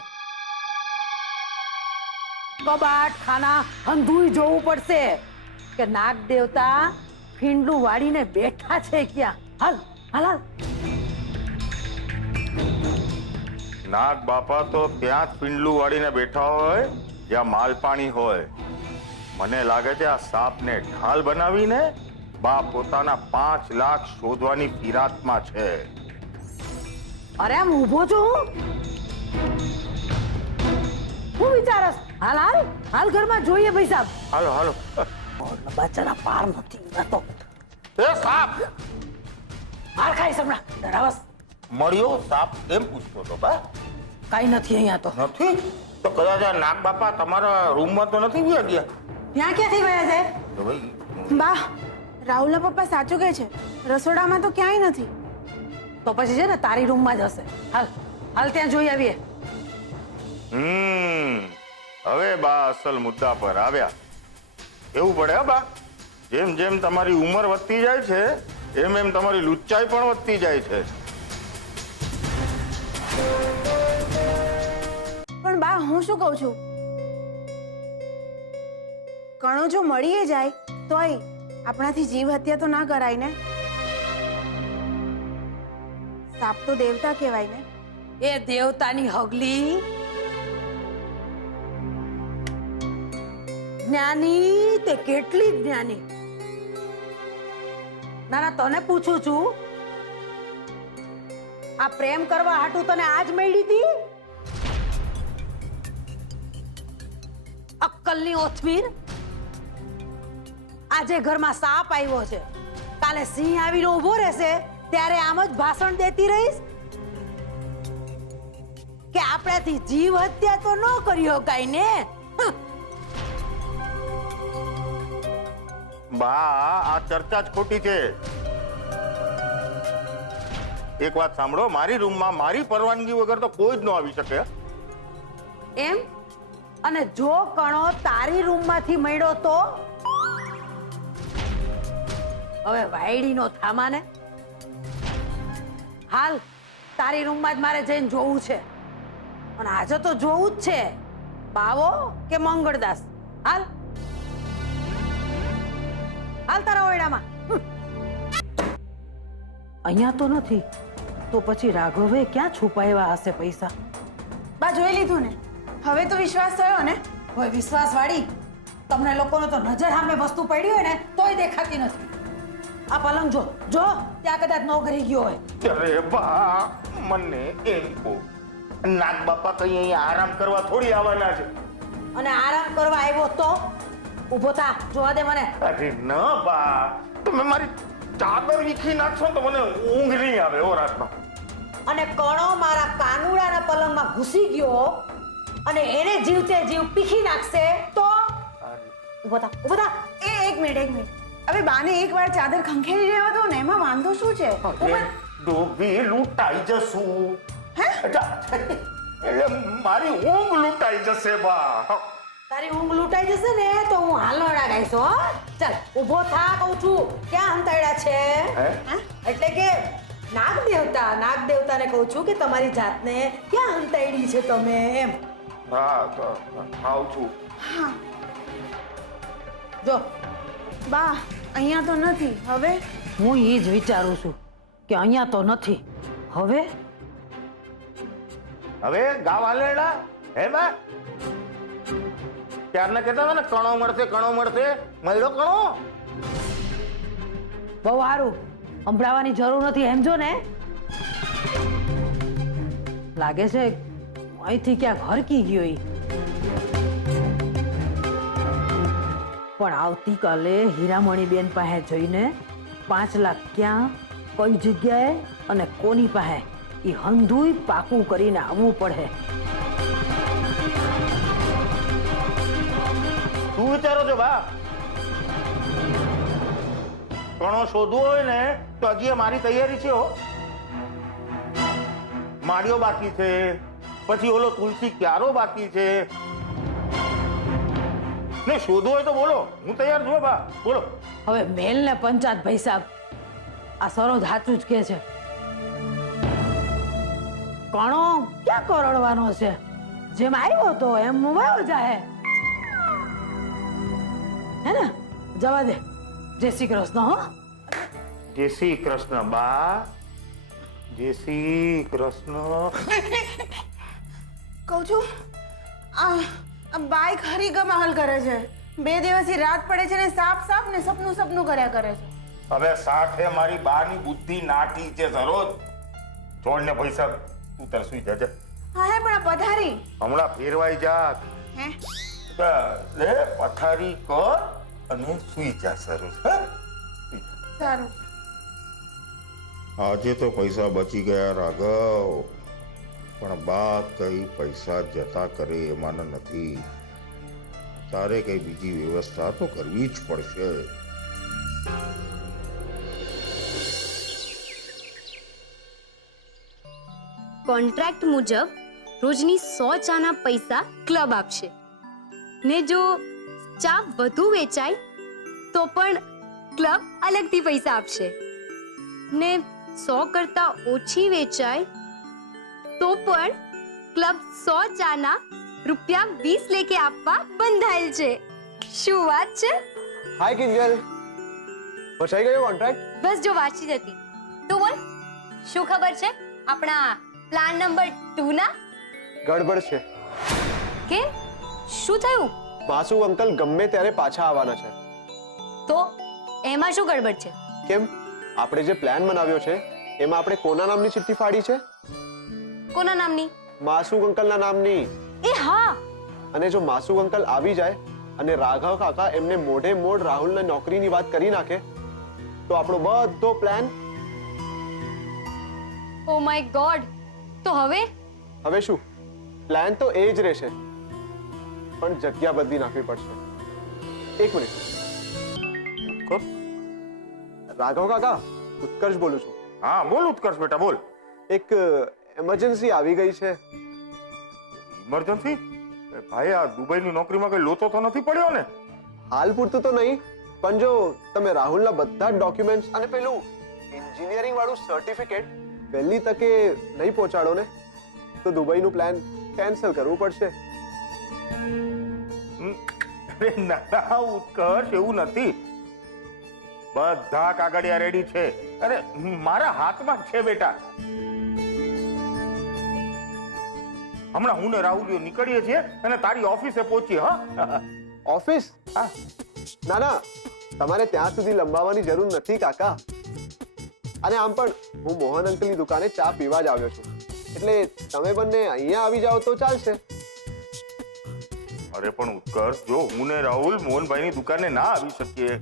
કબાટ ખાના હંધુય જોવું પડશે કે નાગ દેવતા ફીંડલું વાળીને બેઠા છે ક્યાં. હાલ હાલ હાલ. નાગ બાપા તો ત્યાં જ પિંડલું વાળીને બેઠા હોય જ્યાં માલ પાણી હોય. મને લાગે છે આ સાપને ઢાલ બનાવીને બા પોતાના 5 લાખ શોધવાની ફિરાતમાં છે. અરે આમ ઊભો છું હું વિચારસ? હાલ હાલ હાલ ઘરમાં જોઈએ ભાઈ સાહેબ. હાલો હાલો. બચ્ચાના પાર નથી તો. એ સાપ હાલ ખાઈશ હમણાં. ડરાવસ મળ્યો સાપ એમ પૂછતો હતો બા? કઈ નથી અહીંયા તો. નથી તો કદાચ આ નાગ બાપા તમારા રૂમમાં તો નથી ગયા? ત્યાં ક્યાંથી ગયા છે? તો ભાઈ બા, રાહુલના પપ્પા સાચું કહે છે, રસોડામાં તો ક્યાંય નથી. તો પછી છે ને તારી રૂમમાં જ હશે. હાલ હાલ ત્યાં જોઈ આવીએ. હવે બા અસલ મુદ્દા પર આવ્યા. એવું પડે હે બા, જેમ જેમ તમારી ઉંમર વધતી જાય છે એમ એમ તમારી લુચ્ચાઈ પણ વધતી જાય છે. પણ બા, હું શું કહું છું, કણો જો મળીએ જાય તોય આપણાથી જીવ હત્યા તો ના કરાય ને. સાપ તો દેવતા કહેવાય ને. એ દેવતાની હગલી જ્ઞાની તે કેટલી જ્ઞાની. ના ના, તને પૂછું છું, આ પ્રેમ કરવા હાટું તને આજ મળી હતી? અક્કલની ઓથમીર. આજે ઘરમાં સાપ આવ્યો છે, કાલે સિંહ આવીને ઉભો રહેશે ત્યારે આમ જ ભાષણ દેતી રહીશ કે આપણાથી જીવ હત્યા તો ન કરી શકાય ને? બા, આ ચર્ચા જ ખોટી છે. એક વાત સાંભળો, મારી રૂમમાં મારી પરવાનગી વગર તો કોઈ જ ન આવી શકે. એમ? અને જો કણો તારી રૂમમાંથી મળ્યો તો? હવે વાયડીનો થામાને. હાલ તારી રૂમમાં જ મારે જઈને જોવું છે, અને આજે તો જોવું જ છે. બાવો કે મંગળદાસ, હાલ હાલ તારા ઓરડામાં. અહીંયા તો નથી, તો પછી રાઘવે ક્યાં છુપાવ્યા હશે પૈસા? બા, જોઈ લીધું ને, હવે તો વિશ્વાસ થયો ને. હવે વિશ્વાસ વાળી તમને લોકોનો તો નજર સામે વસ્તુ પડી હોય ને તોય દેખાતી નથી. આ પલંગ જો જો ત્યાં કદાચ નો કરી ગયો હોય. અરે બા મને એમ કહો નાગ બાપા કઈ અહીંયા આરામ કરવા થોડી આવવાના છે. અને આરામ કરવા આવ્યો તો ઊભો થા, જોવા દે મને. અરે ન બા તમે મારી ચાદર વીખી નાખશો તો મને ઊંઘ નહીં આવે ઓ રાતમાં. અને કણો મારા કાનુડાના પલંગમાં ઘૂસી ગયો અને એને જીવતે જીવ પીખી નાખશે તો ઊભો થા, ઊભો થા. એક મિનિટ હવે બાને એકવાર ચાદર ખંખેરી રહેવા દો ને, એમાં વાંધો શું છે? ડોબી લૂંટાઈ જશું. એટલે મારી ઊંઘ લૂંટાઈ જશે બા. તારી ઊંઘ લૂંટાઈ જશે ને તો હું હાલોડા ગાઈશ હો. ચાલ ઊભો થા કહું છું. ક્યાં હંતાડ્યા છે? એટલે કે નાગ દેવતાને કહું છું કે તમારી જાતને ક્યાં હંતાડી છે તમે એમ. હા તો આવું છું. જો બા અહીંયા તો નથી. હવે હું એ જ વિચારું છું કે અહીંયા તો નથી. હવે ગાવા લેડા હે બા ત્યારના કહેતા હતા ને કણો મળશે મળ્યો કણો. બહુ સારું, સંભળાવવાની જરૂર નથી સમજો ને. લાગે છે અહીંથી ક્યાંક હરકી ગયો ઈ. પણ આવતીકાલે હીરામણી બેન પાસે જઈને 5 લાખ ક્યાં કઈ જગ્યાએ અને કોની પાસે એ હંધુય પાકું કરીને આવવું પડે. શું વિચારો છો બા? કણો શોધવો હોય ને તો હજી મારી તૈયારી છે હો. માળીઓ બાકી છે, પછી ઓલો તુલસી ક્યારો બાકી છે. ને શોધવો હોય તો બોલો, હું તૈયાર છું બા. બોલો. હવે મેલ ને પંચાત ભાઈ સાહેબ, આ સરોજ સાચું જ કે છે. કણો ક્યાં કરડવાનો છે? જેમ આવ્યો તો એમ વયો જાય. હે ને? જવા દે. જય શ્રી કૃષ્ણ હો. જય શ્રી કૃષ્ણ બા. જય શ્રી કૃષ્ણ. કહું છું આ બાઈક હરી કમાલ કરે છે. 2 દિવસથી રાત પડે છે ને સાપ ને સપનું કર્યા કરે છે. હવે સાથે મારી બાની બુદ્ધિ નાટી છે સરોજ. છોડને પૈસા તું તાર સુઈ જજે. હા હે પણ આ પથારી હમણાં ફેરવાઈ જા. હે લે પથારી કર અને સુઈ જા સરોજ. સારું. આજે તો પૈસા બચી ગયા રાઘવ, પણ બા કઈ પૈસા જતા કરે એમાં નથી. તારે કઈ બીજી વ્યવસ્થા તો કરવી જ પડશે. કોન્ટ્રાક્ટ મુજબ રોજની 100 ચાના પૈસા ક્લબ આપશે ને જો ચા વધુ વેચાય તો પણ ક્લબ અલગથી પૈસા આપશે ને 100 કરતા ઓછી વેચાય તો પણ ક્લબ 100 ચાના ₹20 લેકે આપવા બંધાયેલ છે. શું વાત છે? હાય કિંજલ, વસાઈ ગયો કોન્ટ્રાક્ટ? બસ જો વાંચી જ હતી. તો બોલ શું ખબર છે આપણા પ્લાન નંબર 2 ના? ગડબડ છે. કેમ? શું થયું? માસુ અંકલ ગમે ત્યારે પાછા આવવાના છે. તો એમાં શું ગડબડ છે? કેમ? આપણે જે પ્લાન બનાવ્યો છે એમાં આપણે કોના નામની ચિઠ્ઠી ફાડી છે? કોના નામની? માસુ અંકલના નામની. એ હા. અને જો માસુ અંકલ આવી જાય અને રાઘવ કાકા એમને મોઢે મોઢ રાહુલને નોકરીની વાત કરી નાખે તો આપણો બધો પ્લાન. Oh my God. તો હવે શું? પ્લાન તો એ જ રહેશે, પણ જગ્યા બદલી નાખવી પડશે. 1 મિનિટ. રાઘવ કાકા, ઉત્કર્ષ બોલું છું. હા બોલ ઉત્કર્ષ બેટા બોલ. એક એમરજન્સી આવી ગઈ છે. ઇમરજન્સી? ભાઈ આ દુબઈની નોકરીમાં કઈ લોચો તો નથી પડ્યો ને? હાલ પૂરતું તો નહીં, પણ જો તમે રાહુલના બધા જ ડોક્યુમેન્ટ્સ અને પેલું એન્જિનિયરિંગ વાળું સર્ટિફિકેટ વહેલી તકે નહીં પહોંચાડો ને તો દુબઈનું પ્લાન કેન્સલ કરવું પડશે. અરે ના ઉત્કર્ષ, એવું નથી. બધા કાગળિયા રેડી છે. અરે મારા હાથમાં છે બેટા. હમણાં હું ને રાહુલિયો નીકળીએ છીએ અને તારી ઓફિસે પહોંચીએ. હા ઓફિસ? હા. ના તમારે ત્યાં સુધી લંબાવવાની જરૂર નથી કાકા. અને આમ પણ હું મોહન અંકલની દુકાને ચા પીવા જ આવ્યો છું, એટલે તમે બંને અહીંયા આવી જાઓ તો ચાલશે. અરે પણ ઉત્કર્ષ, જો હું ને રાહુલ મોહનભાઈની દુકાને ના આવી શકીએ,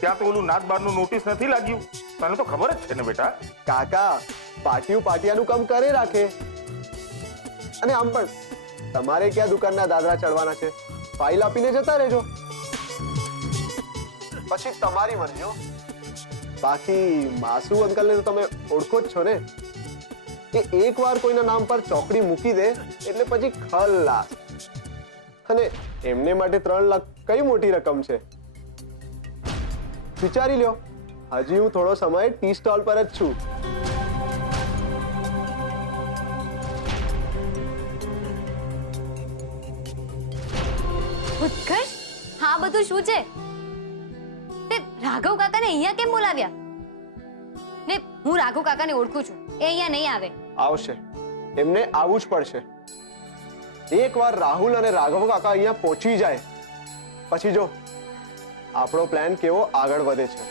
ત્યાં તો ઓલું નાત બારનું નોટિસ નથી લાગ્યું. તને તો ખબર જ છે ને બેટા. કાકા, પાટિયું પાટિયાનું કામ કરે રાખે. અને આમ પણ તમારે ક્યાં દુકાનના દાદરા ચડવાના છે? ફાઇલ આપીને જતા રહેજો, પછી તમારી મરજી હો. બાકી માસુ અંકલને તો તમે ઓળખો જ છો ને, કે એકવાર કોઈના નામ પર ચોકડી મૂકી દે એટલે પછી ખલ્લાસ. અને એમને માટે 3 લાખ કઈ મોટી રકમ છે? વિચારી લ્યો, હજી હું થોડો સમય ટી સ્ટોલ પર જ છું. ઉત્કર્ષ, હા બધું શું છે? તે રાઘવ કાકાને અહીંયા કેમ બોલાવ્યા? ને હું રાઘવ કાકાને ઓળખું છું, એ અહીંયા નહીં આવે. આવશે, એમને આવવું જ પડશે. એકવાર રાહુલ અને રાઘવ કાકા અહીંયા પહોંચી જાય પછી જો આપણો પ્લાન કેવો આગળ વધે છે.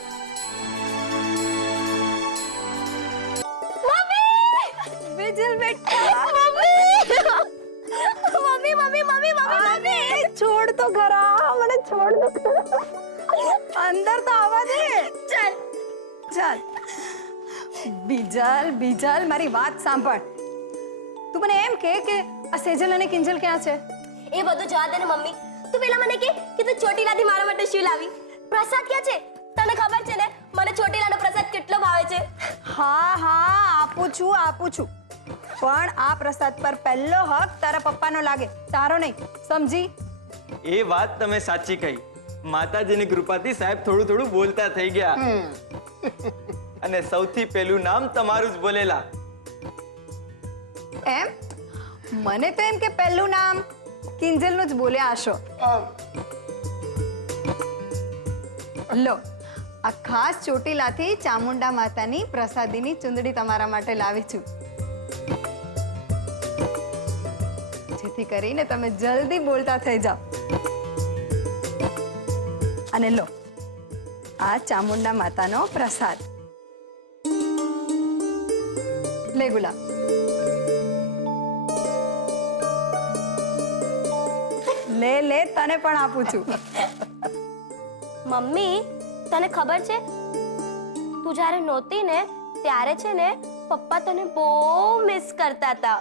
વિજલ બેટા, મમ્મી મમ્મી મમ્મી મમ્મી છોડ તો ખરા, મને છોડ તો ખરા. અંદર તો આવવા દે. ચાલ ચાલ. બીજલ, બીજલ, મારી વાત સાંભળ. તું મને એમ કે આ સેજલ અને કિંજલ ક્યાં છે? એ બધું જવા દે ને મમ્મી. તું પેલા મને કે તું ચોટીલાથી મારા માટે શું લાવી? પ્રસાદ ક્યાં છે? તને ખબર છે ને મને ચોટીલાનો પ્રસાદ કેટલો ભાવે છે. હા હા, આપું છું. પણ આ પ્રસાદ પર પહેલો હક તારા પપ્પાનો લાગે, તારો નહીં, સમજી? એ વાત તમે સાચી કહી. માતાજીની કૃપાથી સાહેબ થોડું થોડું બોલતા થઈ ગયા, અને સૌથી પહેલું નામ તમારું જ બોલેલા. એમ? મને તો એમ કે પહેલું નામ કિંજલનું જ બોલ્યા હશો. લો, આ ખાસ ચોટીલાથી ચામુંડા માતાની પ્રસાદીની ચુંદડી તમારા માટે લાવી છું, જેથી કરીને તમે જલ્દી બોલતા થઈ જાઓ. અને લો, આ ચામુંડા માતાનો પ્રસાદ. લે ગુલાબ. લે લે, તને પણ આપું છું. મમ્મી, તને ખબર છે તું જ્યારે નહોતી ને ત્યારે છે ને પપ્પા તને બહુ મિસ કરતા હતા.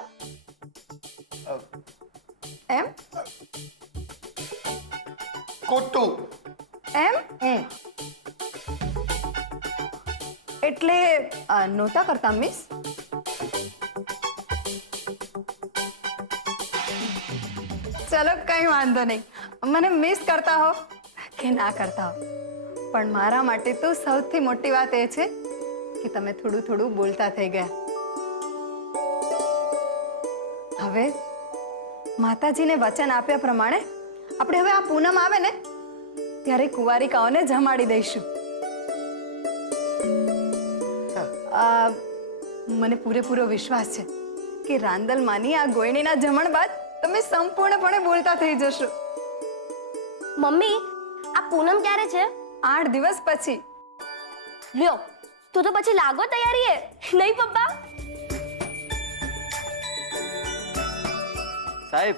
એમ? ખોટું. એમ? એટલે નહોતા કરતા મિસ? ચલો, કઈ વાંધો નહીં. મને મિસ કરતા હો કે ના કરતા હો, પણ મારા માટે તો સૌથી મોટી વાત એ છે કે તમે થોડું થોડું બોલતા થઈ ગયા. હવે માતાજીને વચન આપ્યા પ્રમાણે આપણે હવે આ પૂનમ આવે ને ત્યારે કુંવારિકાઓને જમાડી દઈશું. મને પૂરેપૂરો વિશ્વાસ છે કે રાંદલમાની આ ગોયણીના જમણ બાદ તમે સંપૂર્ણપણે બોલતા થઈ જશો. મમ્મી, આ પૂનમ ક્યારે છે? 8 દિવસ પછી. લ્યો, તું તો પછી લાગો તૈયારીએ, નહીં પપ્પા? સાહેબ,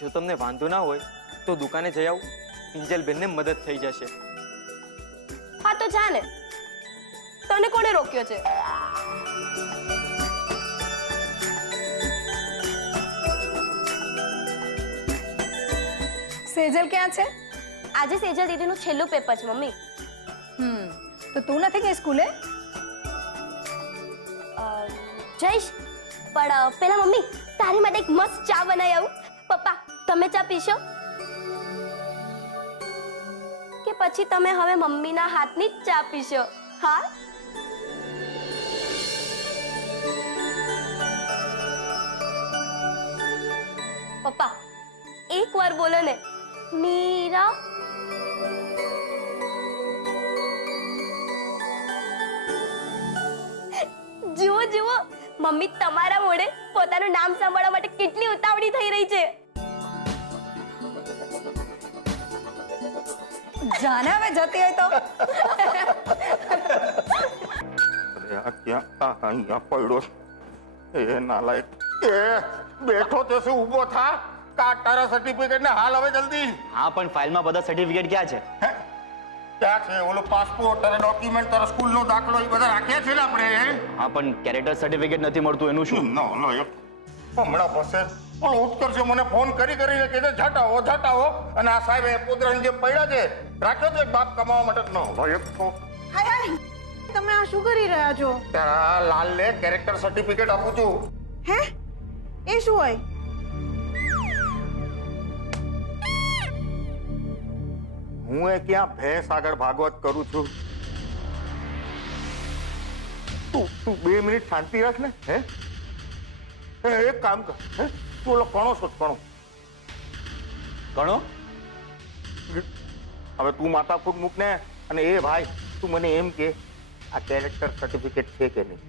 જો તમને વાંધો ના હોય તો દુકાને જઈ આવું, કિંજલબેનને મદદ થઈ જશે. હા તો જા ને, તને કોણે રોક્યો છે? સેજલ ક્યાં છે? આજે સેજલ દીદીનું છેલ્લું પેપર છે મમ્મી. તો તું નથી ગઈ સ્કૂલે? જઈશ, પણ પેલા મમ્મી તારી માટે એક મસ્ત ચા બનાવી આવું. પપ્પા, તમે ચા પીશો કે પછી તમે હવે મમ્મીના હાથની જ ચા પીશો? હા? પપ્પા, એક વાર બોલો ને, મીરા. જુઓ જુઓ, મમ્મી તમારા મોઢે પોતાનું નામ સાંભળવા માટે કેટલી ઉતાવળી થઈ રહી છે. જાને હવે જતી હોય તો અરે આ ક્યાં અહીંયા પડ્યો એ નાલાયક એ બેઠો તો શું ઊભો થા કાટ તારા સર્ટિફિકેટ ને હાલ હવે જલ્દી. હા પણ ફાઇલમાં બધા સર્ટિફિકેટ ક્યાં છે? ક્યાં છે? ઓલો પાસપોર્ટ અને ડોક્યુમેન્ટ તારા સ્કૂલનો દાખલો એ બધા રાખ્યા છે ને આપણે. હા પણ કેરેક્ટર સર્ટિફિકેટ નથી મળતું એનું શું? નો નો એક હમણાં પાસે પણ ઉત્કર્ષ મને ફોન કરીને કહે છે ઝટાવો અને આ સાહેબ પોદરાની જેમ પડ્યા છે રાખ્યો છે બાપ કમાવા માટે. નો એક તો હાય હાય તમે આ શું કરી રહ્યા છો? તારા લાલને કેરેક્ટર સર્ટિફિકેટ આપું છું. હે એ શું હોય? હું એ ક્યાં ભેંસ આગળ ભાગવત કરું છું. તું 2 મિનિટ શાંતિ રાખ ને. હે એક કામ કર. હે તું ઓલો કણો છો કણો હવે તું માથાકૂટ મૂક ને અને એ ભાઈ તું મને એમ કે આ કેરેક્ટર સર્ટિફિકેટ છે કે નહીં?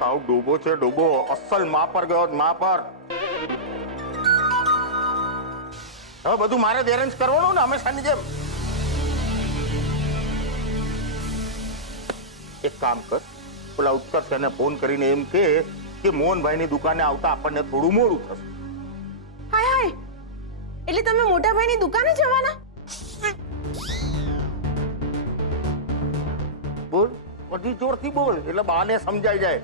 સાવ ડૂબો છે ડૂબો. અસલ માં પર ગયો માં પર. હવે બધું મારે જ એરેન્જ કરવાનું ને હંમેશાની જેમ. એક કામ કર પેલા ઉત્કર્ષ એને ફોન કરીને એમ કે મોહનભાઈની દુકાને આવતા આપણને થોડું મોડું થશે. હાય હાય એટલે તમે મોટા ભાઈની દુકાને જવાના? બોલ બધી જોરથી બોલ એટલે બાને સમજાઈ જાય.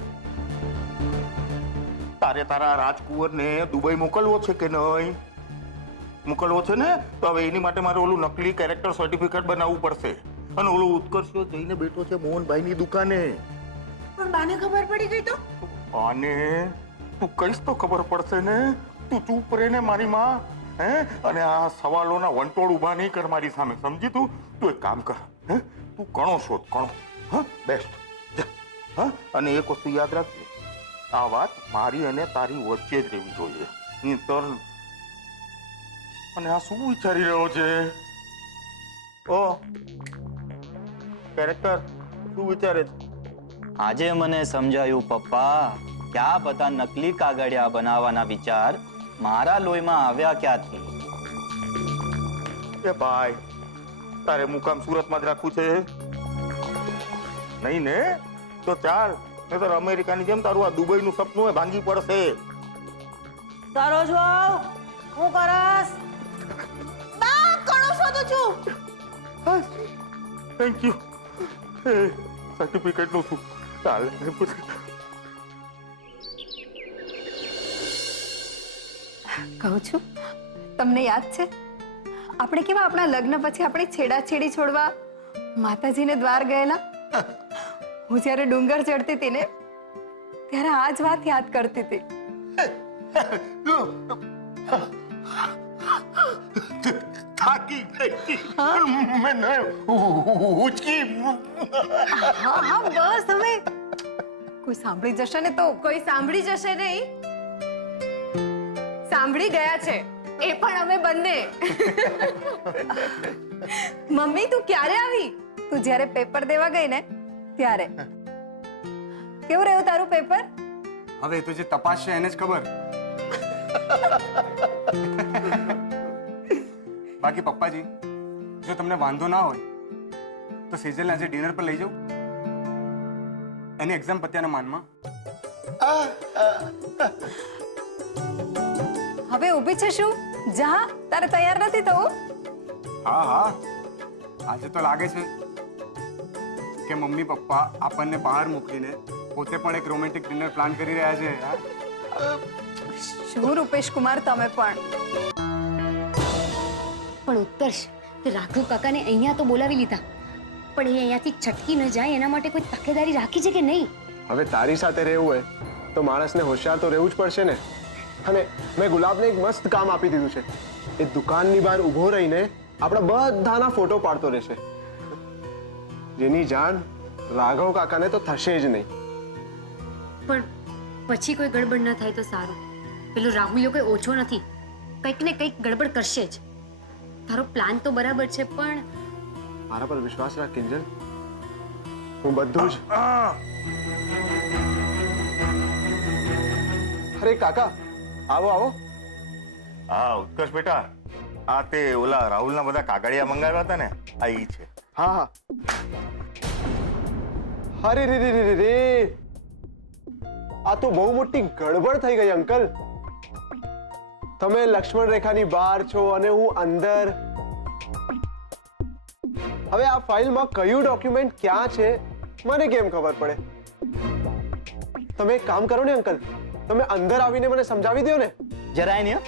તારે તારા રાજકુંવરને દુબઈ મોકલવો છે કે નહીં? મોકલવો છે ને તો હવે એની માટે મારે ઓલું નકલી કેરેક્ટર સર્ટિફિકેટ બનાવવું પડશે. અને ઓલો ઉત્કર્ષ જઈને બેઠો છે મોહનભાઈની દુકાને. પણ બાને ખબર પડી ગઈ તો? બાને તું કઈશ તો ખબર પડશે ને. તું ચૂપ રહે ને મારી માં. હે અને આ સવાલોના વંટોળ ઉભા નહીં કર મારી સામે. સમજી તું? તું એક કામ કર. હે તું કણો શોધ કણો. હા બેસ્ટ. હા અને એક વસ્તુ યાદ રાખજે આ વાત મારી અને તારી વચ્ચે જ રહેવી જોઈએ. નહીંતર અને આ શું વિચારી રહ્યો છે? ઓ કેરેક્ટર શું વિચારે છે? આજે મને સમજાયું પપ્પા કે આ બધા નકલી કાગળિયા બનાવવાના વિચાર મારા લોહીમાં આવ્યા ક્યાંથી. એ ભાઈ તારે મુકામ સુરતમાં જ રાખવું છે નહીં ને? તો ચાલ નહીંતર અમેરિકાની જેમ તારું આ દુબઈનું સપનું ભાંગી પડશે. તારો છો હું કરસ બા કણો શોધું છું. Thank you. સર્ટિફિકેટ નું શું ચાલે? કહું છું તમને યાદ છે આપણે કેવા આપણા લગ્ન પછી આપણે છેડાછેડી છોડવા માતાજીને દ્વાર ગયેલા? હું જ્યારે ડુંગર ચડતી હતી ને ત્યારે આ જ વાત યાદ કરતી હતી. થાકી ગઈ મેં ઉચકી. હા હા બસ હવે કોઈ સાંભળી જશે ને તો. કોઈ સાંભળી જશે નહીં. સાંભળી ગયા છે એ પણ અમે બંને. મમ્મી તું ક્યારે આવી? તું જ્યારે પેપર દેવા ગઈ ને ત્યારે. કેવું રહ્યું તારું પેપર? હવે તો જે તપાસ છે એને જ ખબર. બાકી પપ્પાજી જો તમને વાંધો ના હોય તો સેજલને આજે ડિનર પર લઈ જાઉં. એની એક્ઝામ પત્યાના માનમાં. હવે ઊભી છે શું? જા તારે તૈયાર નથી થવું? હા હા આજે તો લાગે છે કે મમ્મી પપ્પા આપણને બહાર મૂકીને પોતે પણ એક રોમેન્ટિક ડિનર પ્લાન કરી રહ્યા છે. શું રૂપેશ કુમાર તમે પણ ઉત્કર્ષ તે રાઘવ કાકાને અહીંયા તો બોલાવી લીધા પણ એ અહીંયાથી છટકી ન જાય એના માટે કોઈ તકેદારી રાખી છે કે નહીં? હવે તારી સાથે રહેવું હોય તો માણસને હોશિયાર તો રહેવું જ પડશે ને. અને મેં ગુલાબને એક મસ્ત કામ આપી દીધું છે. એ દુકાનની બહાર ઊભો રહીને આપણા બધાના ફોટો પાડતો રહેશે. જેની જાણ રાઘવ કાકાને તો થશે જ નહીં. પણ પછી કોઈ ગડબડ ન થાય તો સારું. પેલો રાહુલ કોઈ ઓછો નથી, કંઈક ને કંઈક ગડબડ કરશે જ. તારો પ્લાન તો બરાબર છે પણ મારા પર વિશ્વાસ રાખ કિંજલ. હું બધું જ. અરે કાકા આવો આવો. હા ઉત્કર્ષ બેટા, આ તે ઓલા રાહુલના બધા કાગળિયા મંગાવ્યા હતા ને, આ ઈ છે. હા હા. અરે રે રે રે રે, આ તો બહુ મોટી ગડબડ થઈ ગઈ અંકલ. તમે લક્ષ્મણ રેખાની બહાર છો અને હું અંદર. હવે આ ફાઇલમાં કયું ડોક્યુમેન્ટ ક્યાં છે મને કેમ ખબર પડે? તમે એક કામ કરો ને અંકલ, તમે અંદર આવીને મને સમજાવી દો ને. જરાય નહીં.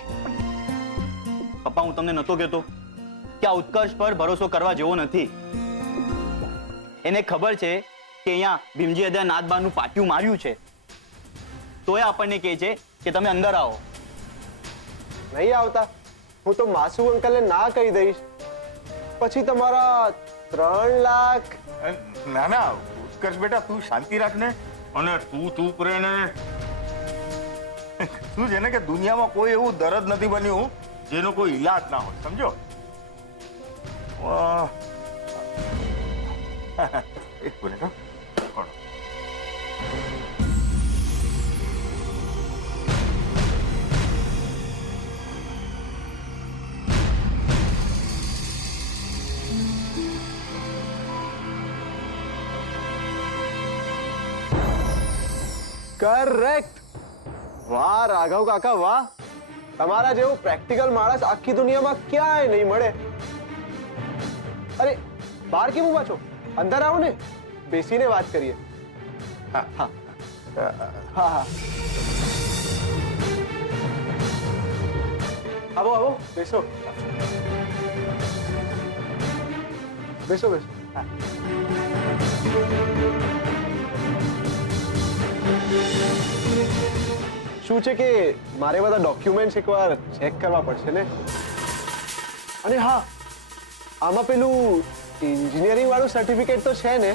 પપ્પા, હું તમને નતો કહેતો કે આ ઉત્કર્ષ પર ભરોસો કરવા જેવો નથી. એને ખબર છે કે અહીંયા ભીમજી અદા નાથબાનું પાટિયું માર્યું છે, તોય આપણને કહે છે કે તમે અંદર આવો. નહીં આવતા. હું તો માસુ અંકલને ના કહી દઈશ, પછી તમારા 3 લાખ. ના ના ઉત્કર્ષ બેટા, તું શાંતિ રાખ ને. અને તું કરે ને, શું છે ને કે દુનિયામાં કોઈ એવું દર્દ નથી બન્યું જેનો કોઈ ઈલાજ ના હોય, સમજો? એક મિનિટ. કરેક્ટ. વાહ રાઘવ કાકા વાહ, તમારા જેવું પ્રેક્ટિકલ માણસ આખી દુનિયામાં ક્યાંય નહીં મળે. અરે બહાર કેમ ઊભા છો? અંદર આવો ને, બેસીને વાત કરીએ. હા હા હા. આવો આવો, બેસો બેસો બેસો. હા. શું છે કે મારે બધા ડોક્યુમેન્ટ્સ એકવાર ચેક કરવા પડશે ને. અને હા, આમાં પેલું એન્જિનિયરિંગ વાળું સર્ટિફિકેટ તો છે ને?